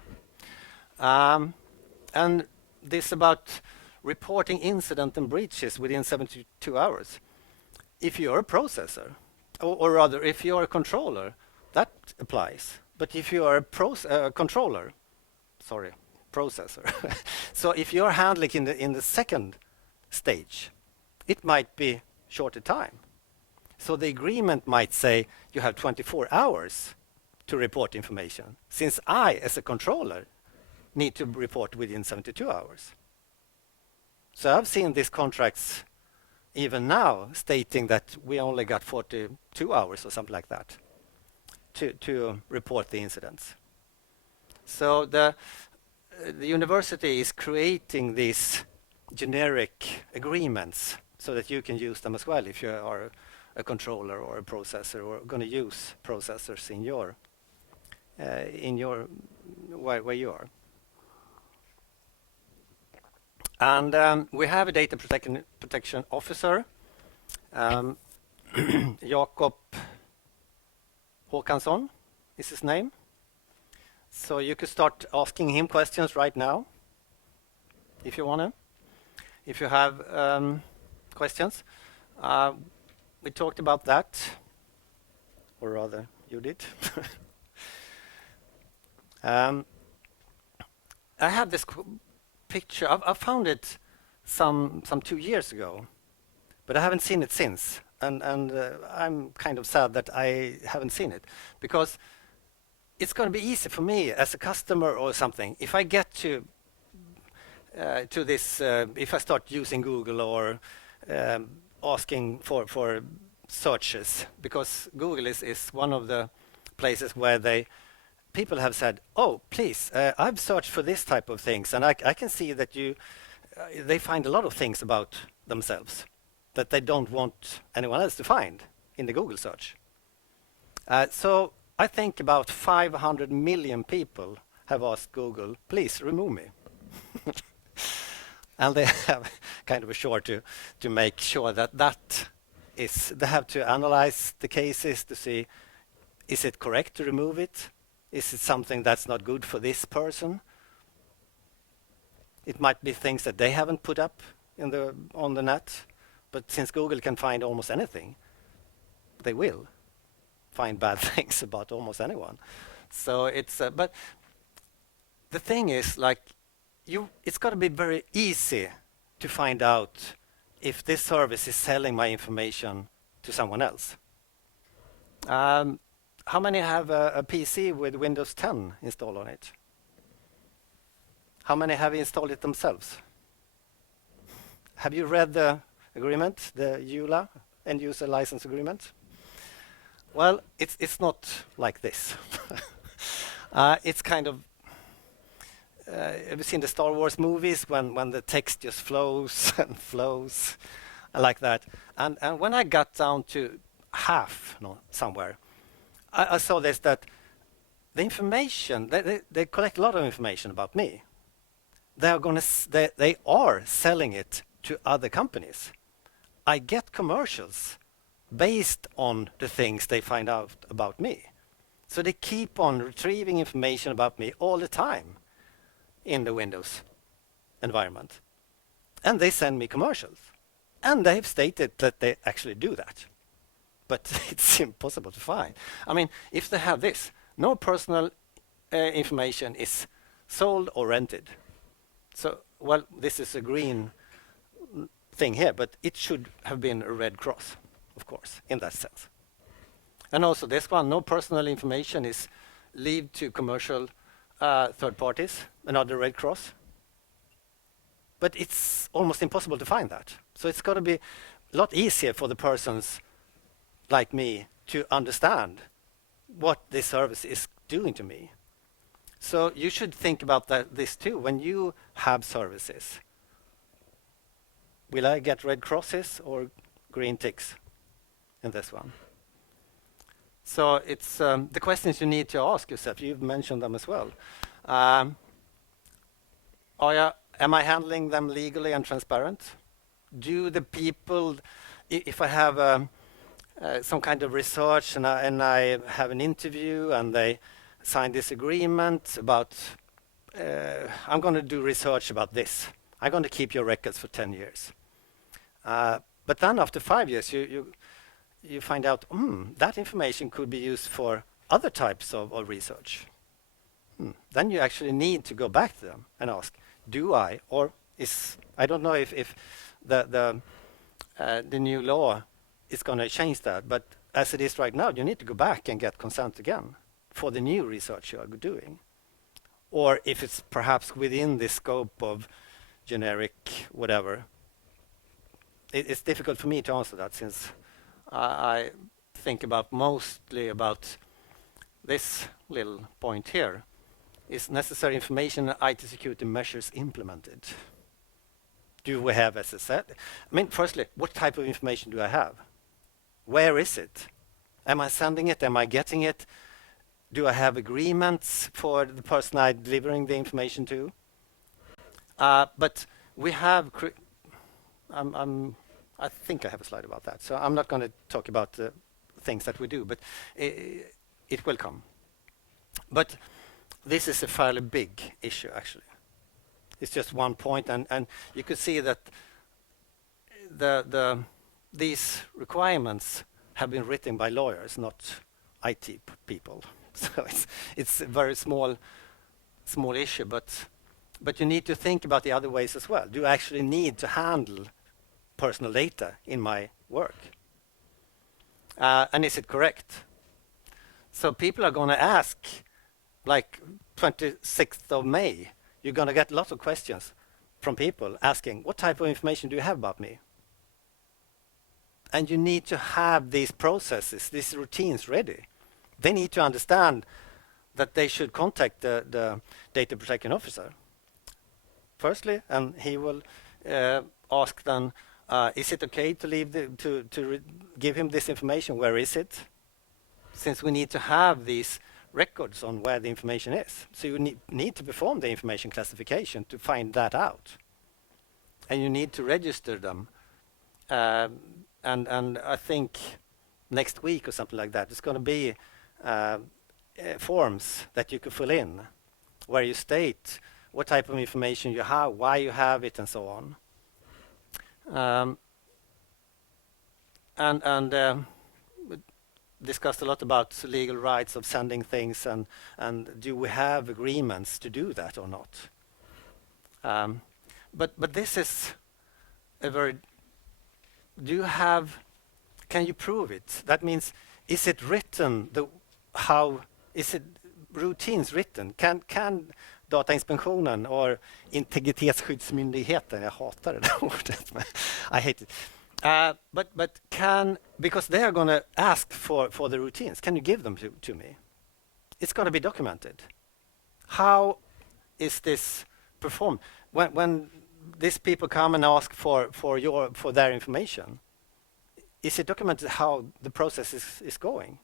And this about reporting incident and breaches within 72 hours. If you're a processor, or rather, if you're a controller, that applies. But if you are a controller, sorry, processor. So if you're handling in the second stage, it might be shorter time. So the agreement might say you have 24 hours to report information, since I, as a controller, need to report within 72 hours. So I've seen these contracts even now stating that we only got 42 hours or something like that to report the incidents. So the university is creating these generic agreements so that you can use them as well if you are a controller or a processor or going to use processors in your where you are. And we have a data protection officer, Jakob Håkansson is his name. So you could start asking him questions right now, if you want to. If you have questions. We talked about that, or rather, you did. I have this picture. I found it some 2 years ago, but I haven't seen it since. And I'm kind of sad that I haven't seen it, because it's going to be easy for me as a customer or something. If I get to this, if I start using Google or asking for searches, because Google is one of the places where people have said, oh, please, I've searched for this type of things, and I can see that they find a lot of things about themselves that they don't want anyone else to find in the Google search. So I think about 500 million people have asked Google, please remove me. And they have kind of assured to make sure that they have to analyze the cases to see, is it correct to remove it? Is it something that's not good for this person? It might be things that they haven't put up on the net, but since Google can find almost anything, they will find bad things about almost anyone. So but the thing is, like, it's got to be very easy to find out if this service is selling my information to someone else. How many have a PC with Windows 10 installed on it? How many have installed it themselves? Have you read the agreement, the EULA, End User License Agreement? Well, it's not like this. It's kind of, have you seen the Star Wars movies when the text just flows and flows like that? And when I got down to half, somewhere, I saw this, that the information, they collect a lot of information about me. They are selling it to other companies. I get commercials based on the things they find out about me. So they keep on retrieving information about me all the time in the Windows environment. And they send me commercials. And they've stated that they actually do that. But it's impossible to find. I mean, if they have this, no personal information is sold or rented. So, well, this is a green thing here, but it should have been a red cross, of course, in that sense. And also this one, no personal information is leaved to commercial third parties, another red cross. But it's almost impossible to find that. So it's got to be a lot easier for the persons like me to understand what this service is doing to me. So you should think about this too when you have services. Will I get red crosses or green ticks in this one? So it's the questions you need to ask yourself. You've mentioned them as well. Am I handling them legally and transparent? Do the people, if I have some kind of research, and I have an interview, and they sign this agreement about I'm going to do research about this. I'm going to keep your records for 10 years. But then after 5 years, you find out that information could be used for other types of research. Then you actually need to go back to them and ask, do I, or is, I don't know if the new law is going to change that, but as it is right now, you need to go back and get consent again for the new research you are doing. Or if it's perhaps within the scope of generic whatever. It's difficult for me to answer that, since I think about mostly about this little point here. Is necessary information and IT security measures implemented? Do we have SSL? I mean, firstly, what type of information do I have? Where is it? Am I sending it? Am I getting it? Do I have agreements for the person I'm delivering the information to? But we have, I think I have a slide about that, so I'm not going to talk about the things that we do, but it will come. But this is a fairly big issue, actually. It's just one point, and you could see that these requirements have been written by lawyers, not IT people. So it's a very small issue, but you need to think about the other ways as well. Do I actually need to handle personal data in my work? And is it correct? So people are going to ask, like 26th of May, you're going to get lots of questions from people asking, what type of information do you have about me? And you need to have these processes, these routines ready. They need to understand that they should contact the data protection officer firstly, and he will ask them, is it okay to leave give him this information? Where is it? Since we need to have these records on where the information is. So you need to perform the information classification to find that out. And you need to register them. And I think next week or something like that, it's going to be forms that you can fill in where you state what type of information you have, why you have it, and so on. We discussed a lot about legal rights of sending things, and do we have agreements to do that or not? But this is a very, can you prove it? That means, is it written, is it routines written? Kan Datainspektionen or Integritetsskyddsmyndigheten, jag hatar det där ordet, men I hate it. But because they are going to ask for the routines, can you give them to me? It's going to be documented. How is this performed? When these people come and ask for their information, is it documented how the process is going?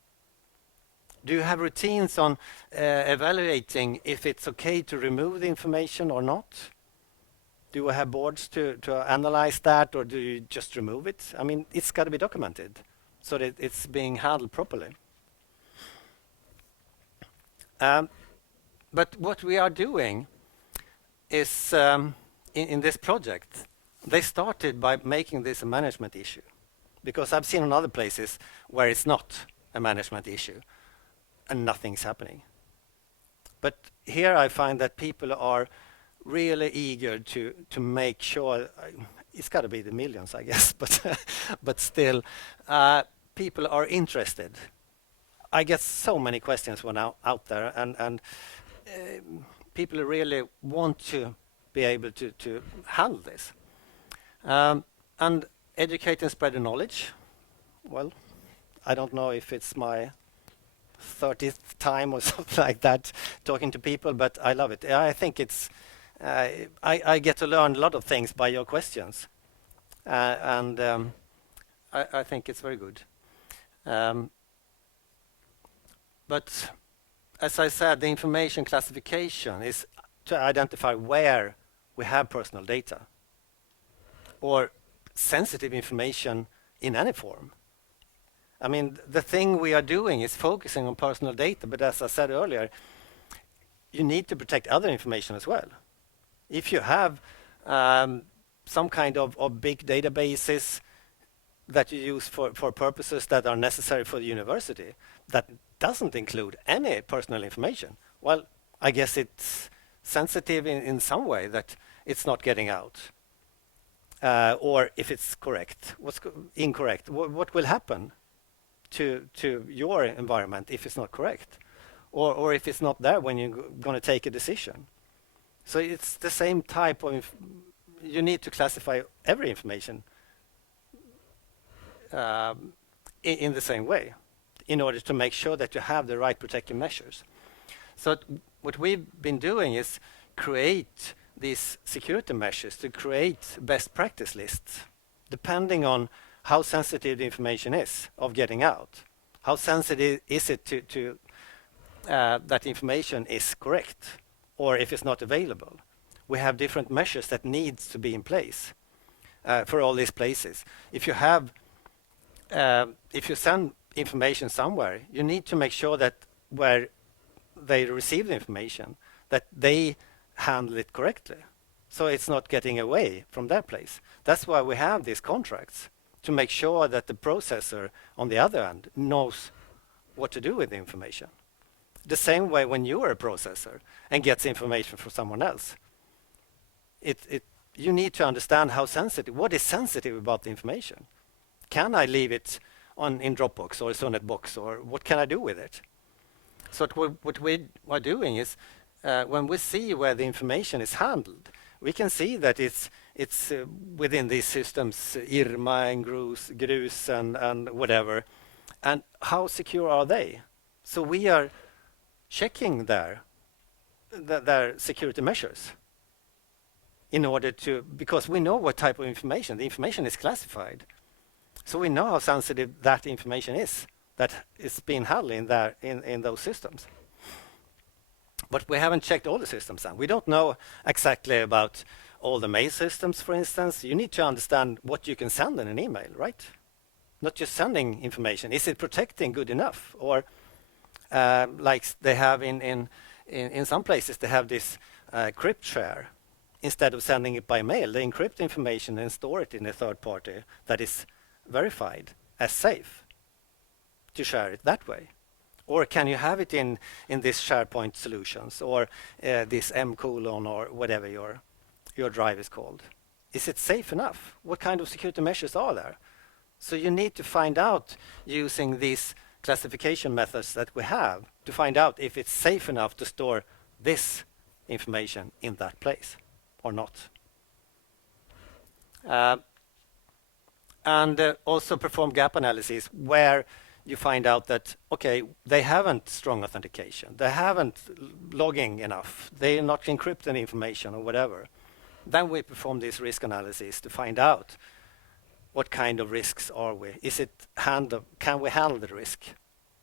Do you have routines on evaluating if it's okay to remove the information or not? Do we have boards to analyze that, or do you just remove it? I mean, it's got to be documented so that it's being handled properly. But what we are doing is, in this project, they started by making this a management issue. Because I've seen in other places where it's not a management issue and nothing's happening. But here I find that people are really eager to make sure, it's got to be the millions, I guess, but still, people are interested. I get so many questions when out there, and people really want to be able to handle this. And educate and spread the knowledge. Well, I don't know if it's my 30th time or something like that talking to people, but I love it. I think it's I get to learn a lot of things by your questions, and I think it's very good. But as I said, the information classification is to identify where we have personal data or sensitive information in any form. I mean, the thing we are doing is focusing on personal data, but as I said earlier, you need to protect other information as well. If you have some kind of big databases that you use for purposes that are necessary for the university, that doesn't include any personal information, well, I guess it's sensitive in some way that it's not getting out. Or if it's correct, what's incorrect? What will happen to your environment if it's not correct? Or if it's not there when you're going to take a decision. So it's the same type of, you need to classify every information in the same way in order to make sure that you have the right protective measures. So what we've been doing is create these security measures to create best practice lists depending on how sensitive the information is of getting out. How sensitive is it to that information is correct, or if it's not available. We have different measures that needs to be in place for all these places. If you send information somewhere, you need to make sure that where they receive the information, that they handle it correctly, so it's not getting away from their place. That's why we have these contracts, to make sure that the processor on the other end knows what to do with the information. The same way when you are a processor and gets information from someone else, you need to understand what is sensitive about the information. Can I leave it in Dropbox or Sonetbox, or what can I do with it? So what we are doing is, when we see where the information is handled, we can see that it's within these systems, IRMA and GRUS and whatever, and how secure are they? So we are checking their security measures in order to, because we know what type of information, the information is classified. So we know how sensitive that information is that is being handled in those systems. But we haven't checked all the systems then. We don't know exactly about all the mail systems, for instance. You need to understand what you can send in an email, right? Not just sending information. Is it protecting good enough? Or like they have in some places, they have this crypt share. Instead of sending it by mail, they encrypt information and store it in a third party that is verified as safe to share it that way. Or can you have it in this SharePoint solutions, or this M:, or whatever your drive is called? Is it safe enough? What kind of security measures are there? So you need to find out, using these classification methods that we have, to find out if it's safe enough to store this information in that place or not. And also perform gap analysis, where you find out that, okay, they haven't strong authentication, they haven't logging enough, they're not encrypting information or whatever. Then we perform this risk analysis to find out what kind of risks are we. Can we handle the risk,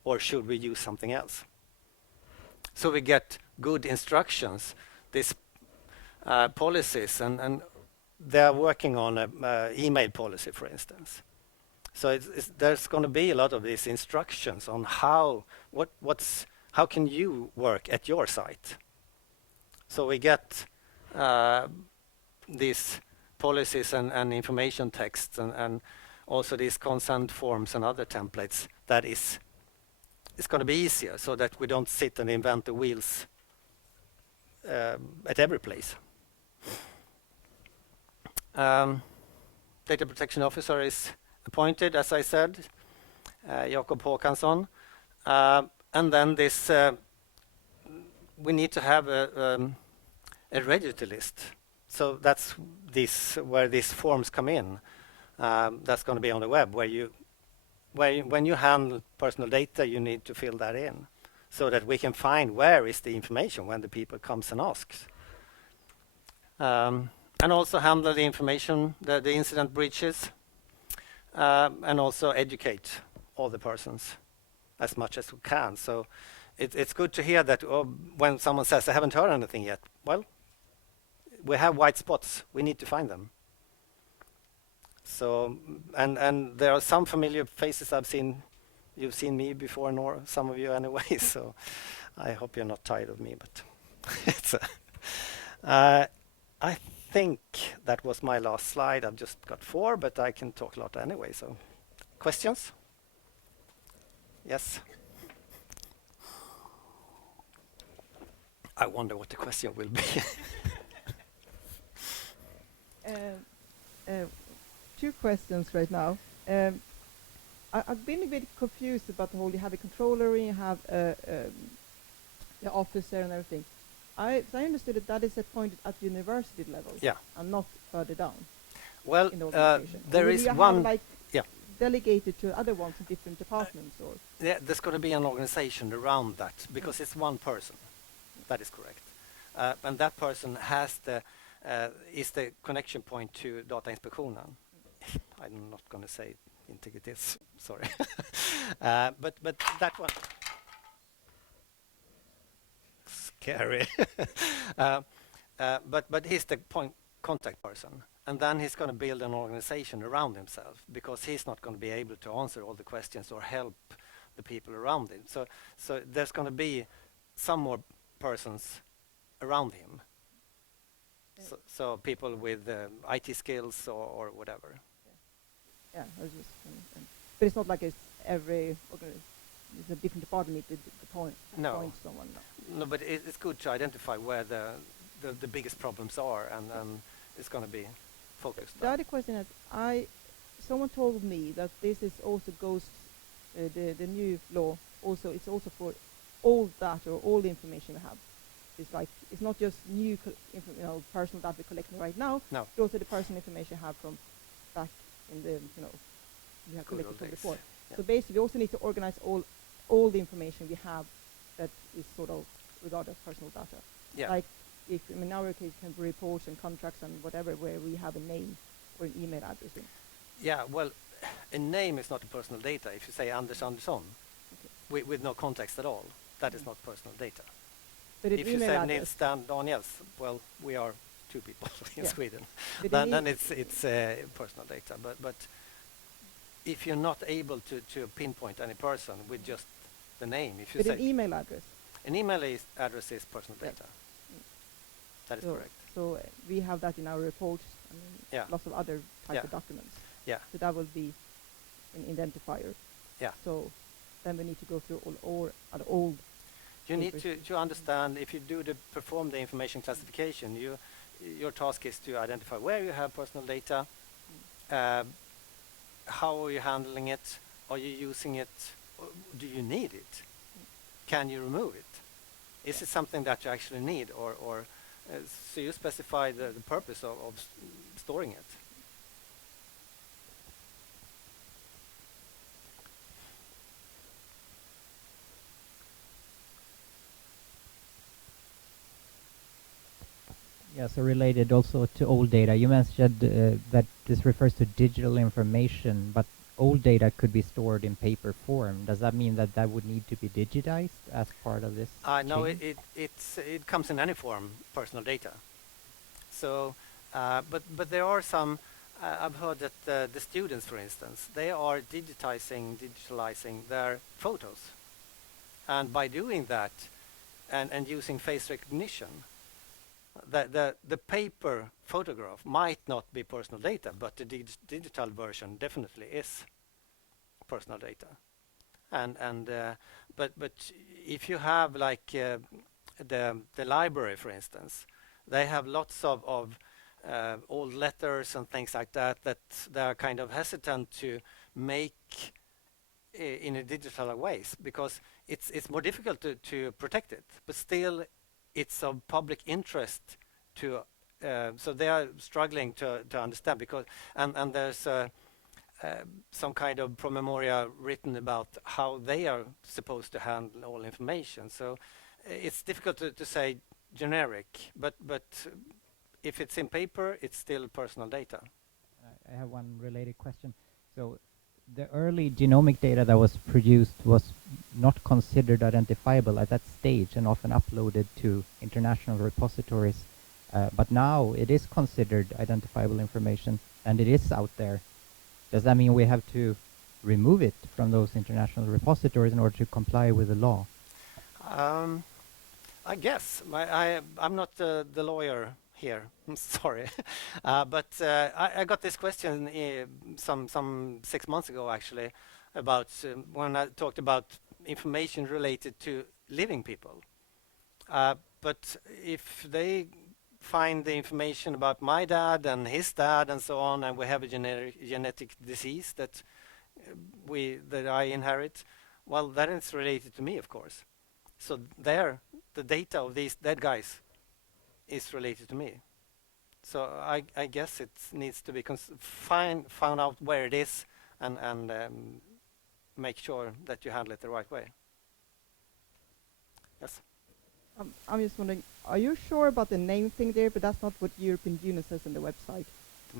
or should we use something else? So we get good instructions, these policies, and they're working on an email policy, for instance. So there's going to be a lot of these instructions on how can you work at your site. So we get these policies and information texts, and also these consent forms and other templates. That it's going to be easier, so that we don't sit and invent the wheels at every place. Data protection officer is appointed, as I said, Jakob Håkansson. And then this, we need to have a register list. So that's where these forms come in. That's going to be on the web, when you handle personal data, you need to fill that in, so that we can find where is the information when the people comes and asks. And also handle the information, the incident breaches, and also educate all the persons as much as we can. So it's good to hear that when someone says, I haven't heard anything yet. Well, we have white spots. We need to find them. So, and there are some familiar faces I've seen You've seen me before, nor some of you anyway, so I hope you're not tired of me, but it's I think that was my last slide. I've just got 4, but I can talk a lot anyway, so questions? Yes? I wonder what the question will be. Two questions right now. I've been a bit confused about the whole, you have a controller and you have the officer and everything. I understood that is appointed at university level. Yeah. And not further down Well, in the organization. there Or will is you one. have like Yeah. delegated to other ones in different departments, or? Yeah, there's going to be an organization around that because it's one person. That is correct, and that person has is the connection point to Datainspektionen. I'm not going to say integrities. Sorry, but that one scary. But he's the point contact person, and then he's going to build an organization around himself because he's not going to be able to answer all the questions or help the people around him. So there's going to be some more persons around him. So people with IT skills or whatever. Yeah, I was just but it's not like it's it's a different department to point someone. No, but it's good to identify where the biggest problems are, and it's going to be focused. The other question is, someone told me that this is also goes the new law. Also, it's also for all data or all the information we have. It's not just new personal data we're collecting right now. No. But also the personal information you have from back in the we have collected from before. Yeah. So basically, we also need to organize all the information we have that is sort of regarding personal data. Yeah. Like if in our case, it can be reports and contracts and whatever, where we have a name or an email address in. Yeah, well, a name is not a personal data. If you say Anders Andersson, with no context at all, that is not personal data. But If you say Nils Dan Daniels, well, we are 2 people in Sweden. Then it's personal data. But if you're not able to pinpoint any person with just the name, if you say an email address. An email address is personal data. That is correct. So we have that in our reports and lots of other types of documents. Yeah. So that will be an identifier. Yeah. So then we need to go through all old. You need to understand, if you perform the information classification, your task is to identify where you have personal data, how are you handling it, are you using it, do you need it, can you remove it, is it something that you actually need, or so you specify the purpose of storing it. Yeah, so related also to old data, you mentioned that this refers to digital information, but old data could be stored in paper form. Does that mean that would need to be digitized as part of this? No, it comes in any form, personal data. So, but there are some. I've heard that the students, for instance, they are digitalizing their photos, and by doing that, and using face recognition, the paper photograph might not be personal data, but the digital version definitely is personal data. But if you have like the library, for instance, they have lots of old letters and things like that they are kind of hesitant to make in a digital ways because it's more difficult to protect it, but still it's of public interest to so they are struggling to understand because and there's some kind of promemoria written about how they are supposed to handle all information. So it's difficult to say generic, but if it's in paper, it's still personal data. I have one related question. So the early genomic data that was produced was not considered identifiable at that stage and often uploaded to international repositories. But now it is considered identifiable information and it is out there. Does that mean we have to remove it from those international repositories in order to comply with the law? I guess I'm not the lawyer here. I'm sorry, but I got this question some 6 months ago actually about when I talked about information related to living people. But if they find the information about my dad and his dad and so on, and we have a genetic disease that I inherit, well, that is related to me, of course. So there, the data of these dead guys is related to me. So I guess it needs to be found out where it is and make sure that you handle it the right way. Yes. I'm just wondering, are you sure about the name thing there? But that's not what European Union says on the website.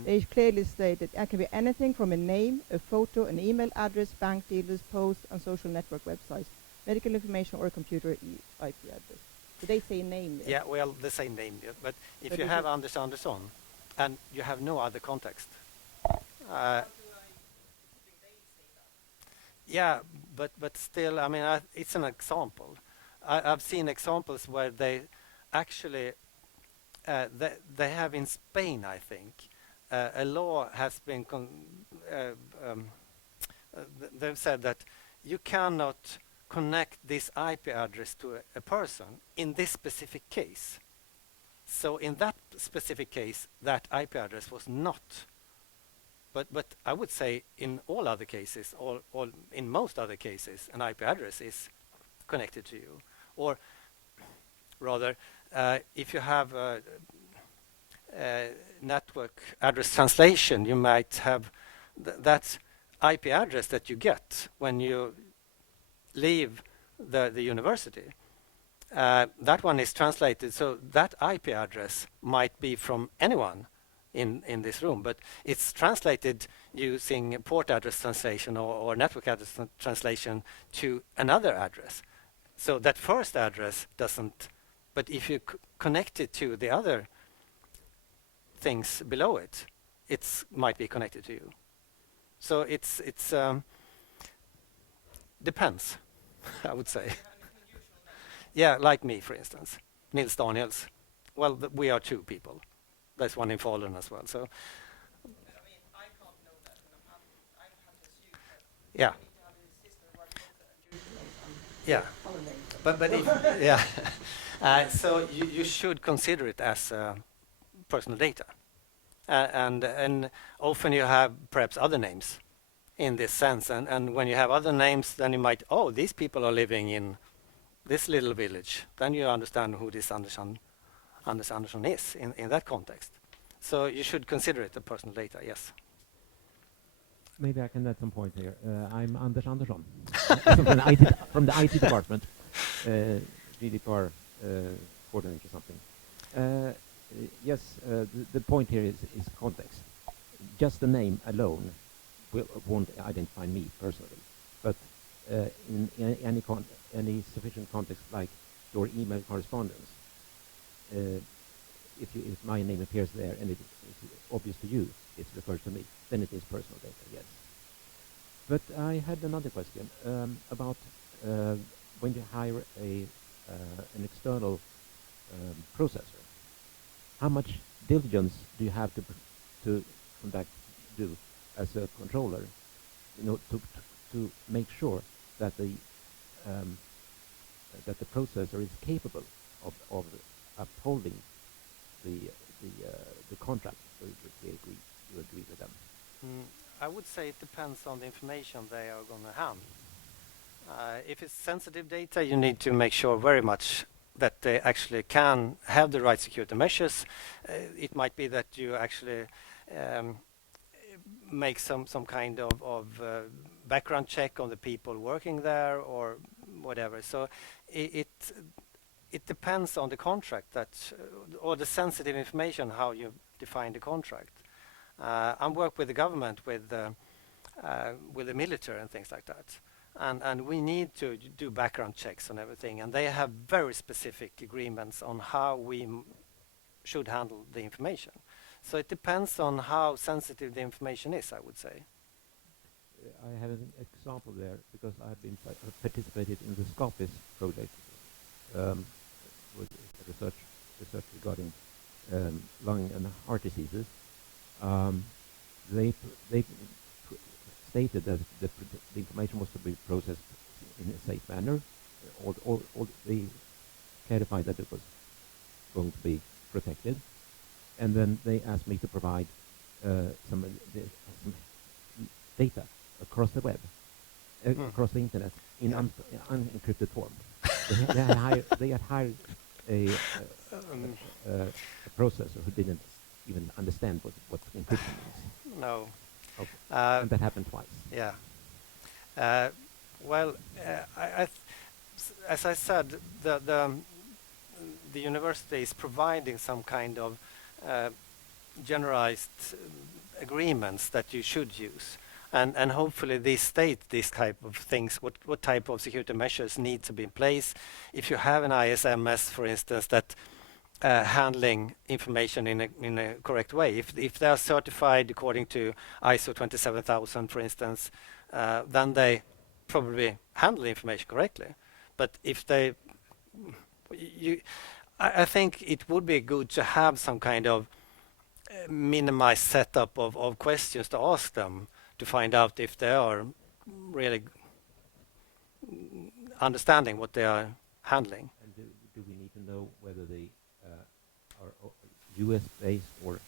They clearly state that it can be anything from a name, a photo, an email address, bank details, post, and social network websites, medical information, or a computer IP address. So they say name there. Yeah, well, the same name, yeah. But if you have Anders Andersson and you have no other context, yeah, but still, I mean, it's an example. I've seen examples where they actually they have in Spain, I think, a law has been they've said that you cannot connect this IP address to a person in this specific case. So in that specific case, that IP address was not. But I would say in all other cases, or in most other cases, an IP address is connected to you. Or rather, if you have network address translation, you might have that IP address that you get when you leave the university. That one is translated, so that IP address might be from anyone in this room, but it's translated using port address translation or network address translation to another address. So that first address doesn't, but if you connect it to the other things below it, it might be connected to you. So it's depends, I would say. Yeah, like me, for instance, Nils Daniels. Well, we are two people. There's one in Falun as well. So. I mean, I can't know that. I have to assume that. Yeah. Yeah, but if, yeah, so you should consider it as personal data, and often you have perhaps other names in this sense, and when you have other names, then you might, oh, these people are living in this little village. Then you understand who this Anders Andersson is in that context. So you should consider it a personal data. Yes. Maybe I can add some point here. I'm Anders Andersson from the IT department, GDPR coordinator or something. Yes, the point here is context. Just the name alone won't identify me personally, but in any sufficient context, like your email correspondence, if my name appears there and it's obvious to you, it refers to me, then it is personal data, yes. But I had another question about when you hire an external processor. How much diligence do you have to do as a controller, to make sure that the processor is capable of upholding the contract that you agree with them? I would say it depends on the information they are going to handle. If it's sensitive data, you need to make sure very much that they actually can have the right security measures. It might be that you actually make some kind of background check on the people working there or whatever. So it depends on the contract or the sensitive information, how you define the contract. I work with the government, with the military and things like that, and we need to do background checks on everything, and they have very specific agreements on how we should handle the information. So it depends on how sensitive the information is, I would say. I have an example there because I've been participated in the SCOPIS project with research regarding lung and heart diseases. They stated that the information was to be processed in a safe manner. They clarified that it was going to be protected, and then they asked me to provide some data across the web, across the internet in unencrypted form. They had hired a processor who didn't even understand what encryption means. No. Okay. And that happened twice. Yeah. Well, as I said, the university is providing some kind of generalized agreements that you should use. And hopefully they state this type of things, what type of security measures need to be in place. If you have an ISMS, for instance, that handling information in a correct way. If they are certified according to ISO 27000, for instance, then they probably handle the information correctly. But if they, I think it would be good to have some kind of minimized setup of questions to ask them to find out if they are really understanding what they are handling. And do we need to know whether they are US-based or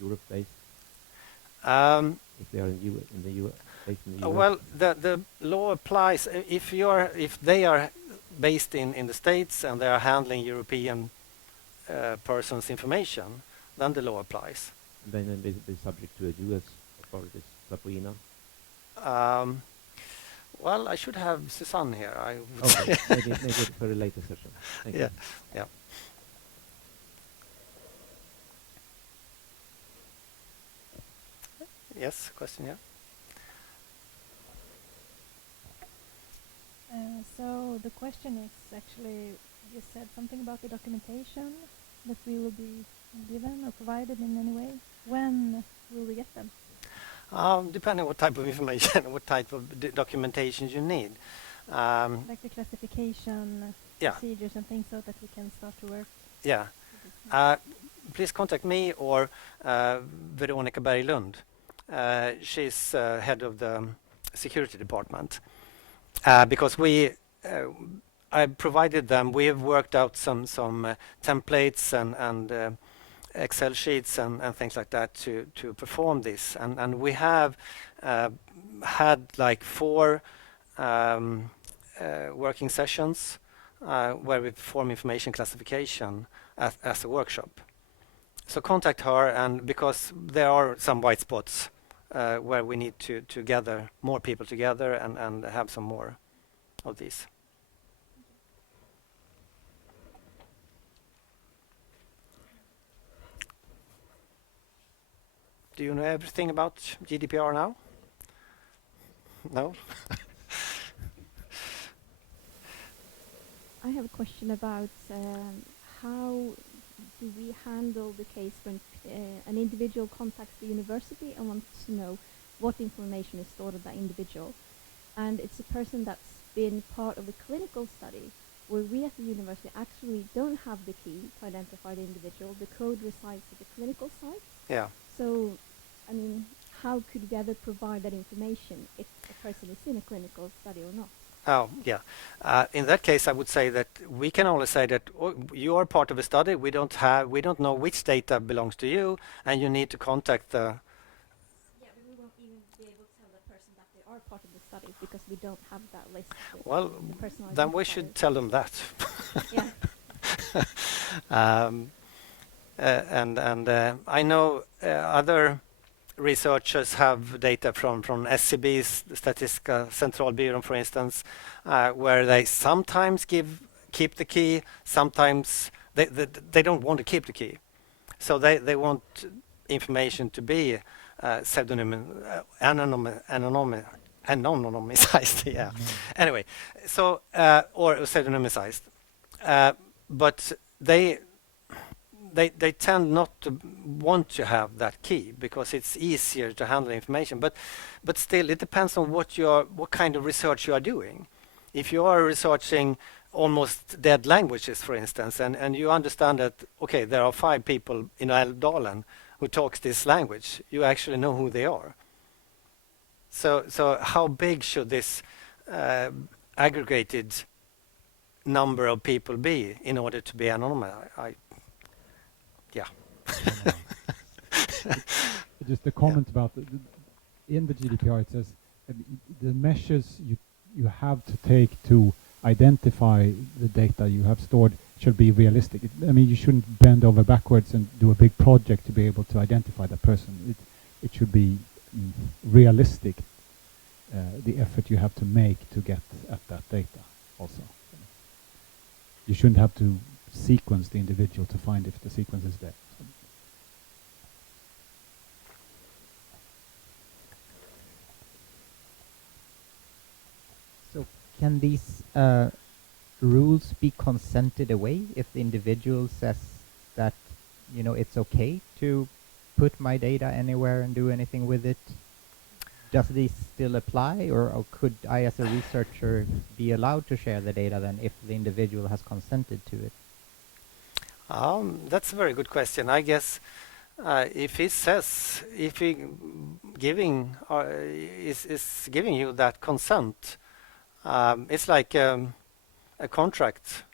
Europe-based? If they are in the US, based in the US? Well, the law applies if they are based in the States and they are handling European persons' information, then the law applies. And then they be subject to a US authorities, subpoena. Well, I should have Susanne here. I would Okay, say. maybe for a later session. Thank you. Yeah. Yes, question, yeah. So the question is actually, you said something about the documentation that we will be given or provided in any way. When will we get them? Depending what type of information, what type of documentation you need. Like the classification Yeah. procedures and things, so that we can start to work. Yeah. Please contact me or Veronica Berglund. She's head of the security department. Because I provided them, we have worked out some templates and Excel sheets and things like that to perform this. And we have had like 4 working sessions where we perform information classification as a workshop. So contact her, and because there are some white spots where we need to gather more people together and have some more of these. Do you know everything about GDPR now? No? I have a question about how do we handle the case when an individual contacts the university and wants to know what information is stored of that individual, and it's a person that's been part of a clinical study where we at the university actually don't have the key to identify the individual. The code resides at the clinical site. Yeah. So, I mean, how could we ever provide that information if a person is in a clinical study or not? Oh, yeah. In that case, I would say that we can only say that you are part of a study. We don't know which data belongs to you, and you need to contact the. Yeah, but we won't even be able to tell the person that they are part of the study because we don't have that list. Well, The then we should tell them that. Yeah. I know other researchers have data from SCB's Statistical Centralbyrån, for instance, where they sometimes keep the key, sometimes they don't want to keep the key, so they want information to be anonymized. Yeah. Anyway, so or pseudonymized, but they tend not to want to have that key because it's easier to handle information. But still, it depends on what kind of research you are doing. If you are researching almost dead languages, for instance, and you understand that, okay, there are 5 people in Älvdalen who talks this language, you actually know who they are. So how big should this aggregated number of people be in order to be anonymous? Yeah. Just a comment about in the GDPR, it says the measures you have to take to identify the data you have stored should be realistic. I mean, you shouldn't bend over backwards and do a big project to be able to identify that person. It should be realistic, the effort you have to make to get at that data also. You shouldn't have to sequence the individual to find if the sequence is there. So can these rules be consented away if the individual says that, you know, it's okay to put my data anywhere and do anything with it? Does these still apply, or could I as a researcher be allowed to share the data then if the individual has consented to it? That's a very good question. I guess if he is giving you that consent, it's like a contract.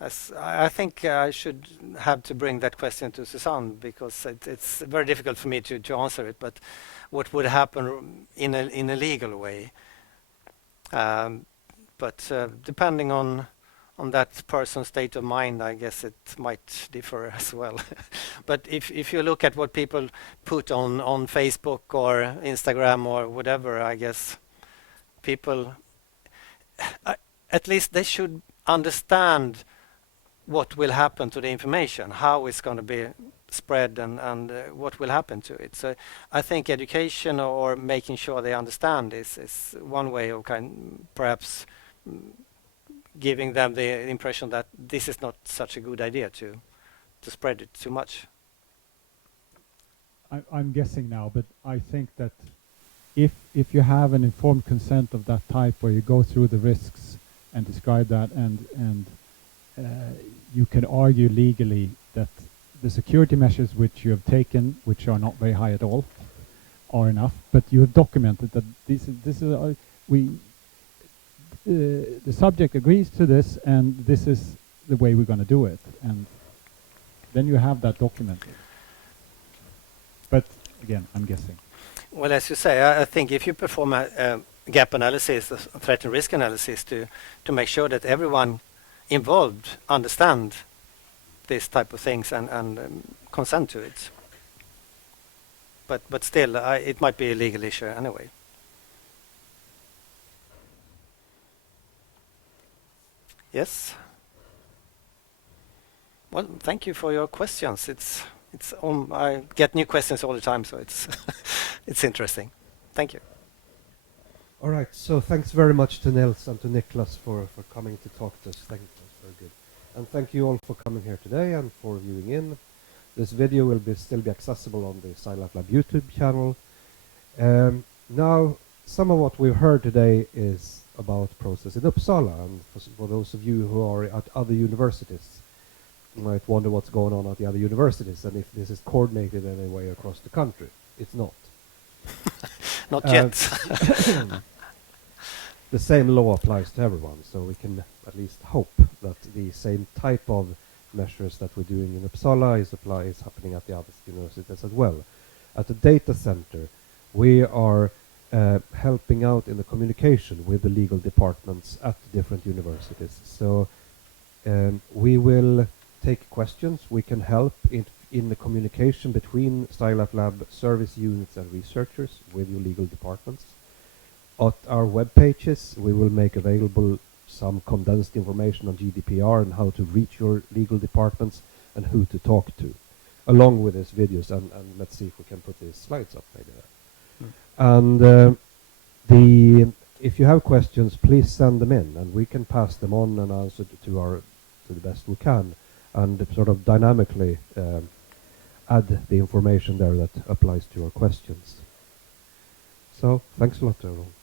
I think I should have to bring that question to Susanne because it's very difficult for me to answer it. But what would happen in a legal way? But depending on that person's state of mind, I guess it might differ as well. But if you look at what people put on Facebook or Instagram or whatever, I guess people, at least they should understand what will happen to the information, how it's going to be spread, and what will happen to it. So I think education or making sure they understand is one way of perhaps giving them the impression that this is not such a good idea to spread it too much. I'm guessing now, but I think that if you have an informed consent of that type where you go through the risks and describe that and you can argue legally that the security measures which you have taken, which are not very high at all, are enough, but you have documented that the subject agrees to this, and this is the way we're going to do it, and then you have that documented. But again, I'm guessing. Well, as you say, I think if you perform a gap analysis, a threat and risk analysis to make sure that everyone involved understand this type of things and consent to it. But still, it might be a legal issue anyway. Yes. Well, thank you for your questions. I get new questions all the time, so it's it's interesting. Thank you. All right, so thanks very much to Nils and to Niklas for coming to talk to us. Thank you, that's very good. And thank you all for coming here today and for viewing in. This video will still be accessible on the Scilab Lab YouTube channel. Now, some of what we've heard today is about process in Uppsala, and for those of you who are at other universities, you might wonder what's going on at the other universities and if this is coordinated in any way across the country. It's not. Not yet. The same law applies to everyone, so we can at least hope that the same type of measures that we're doing in Uppsala is happening at the other universities as well. At the data center, we are helping out in the communication with the legal departments at the different universities. So we will take questions. We can help in the communication between Scilab Lab service units and researchers with your legal departments. At our web pages, we will make available some condensed information on GDPR and how to reach your legal departments and who to talk to, along with these videos. And let's see if we can put these slides up maybe there. And if you have questions, please send them in, and we can pass them on and answer to our to the best we can, and sort of dynamically add the information there that applies to your questions. So thanks a lot, everyone.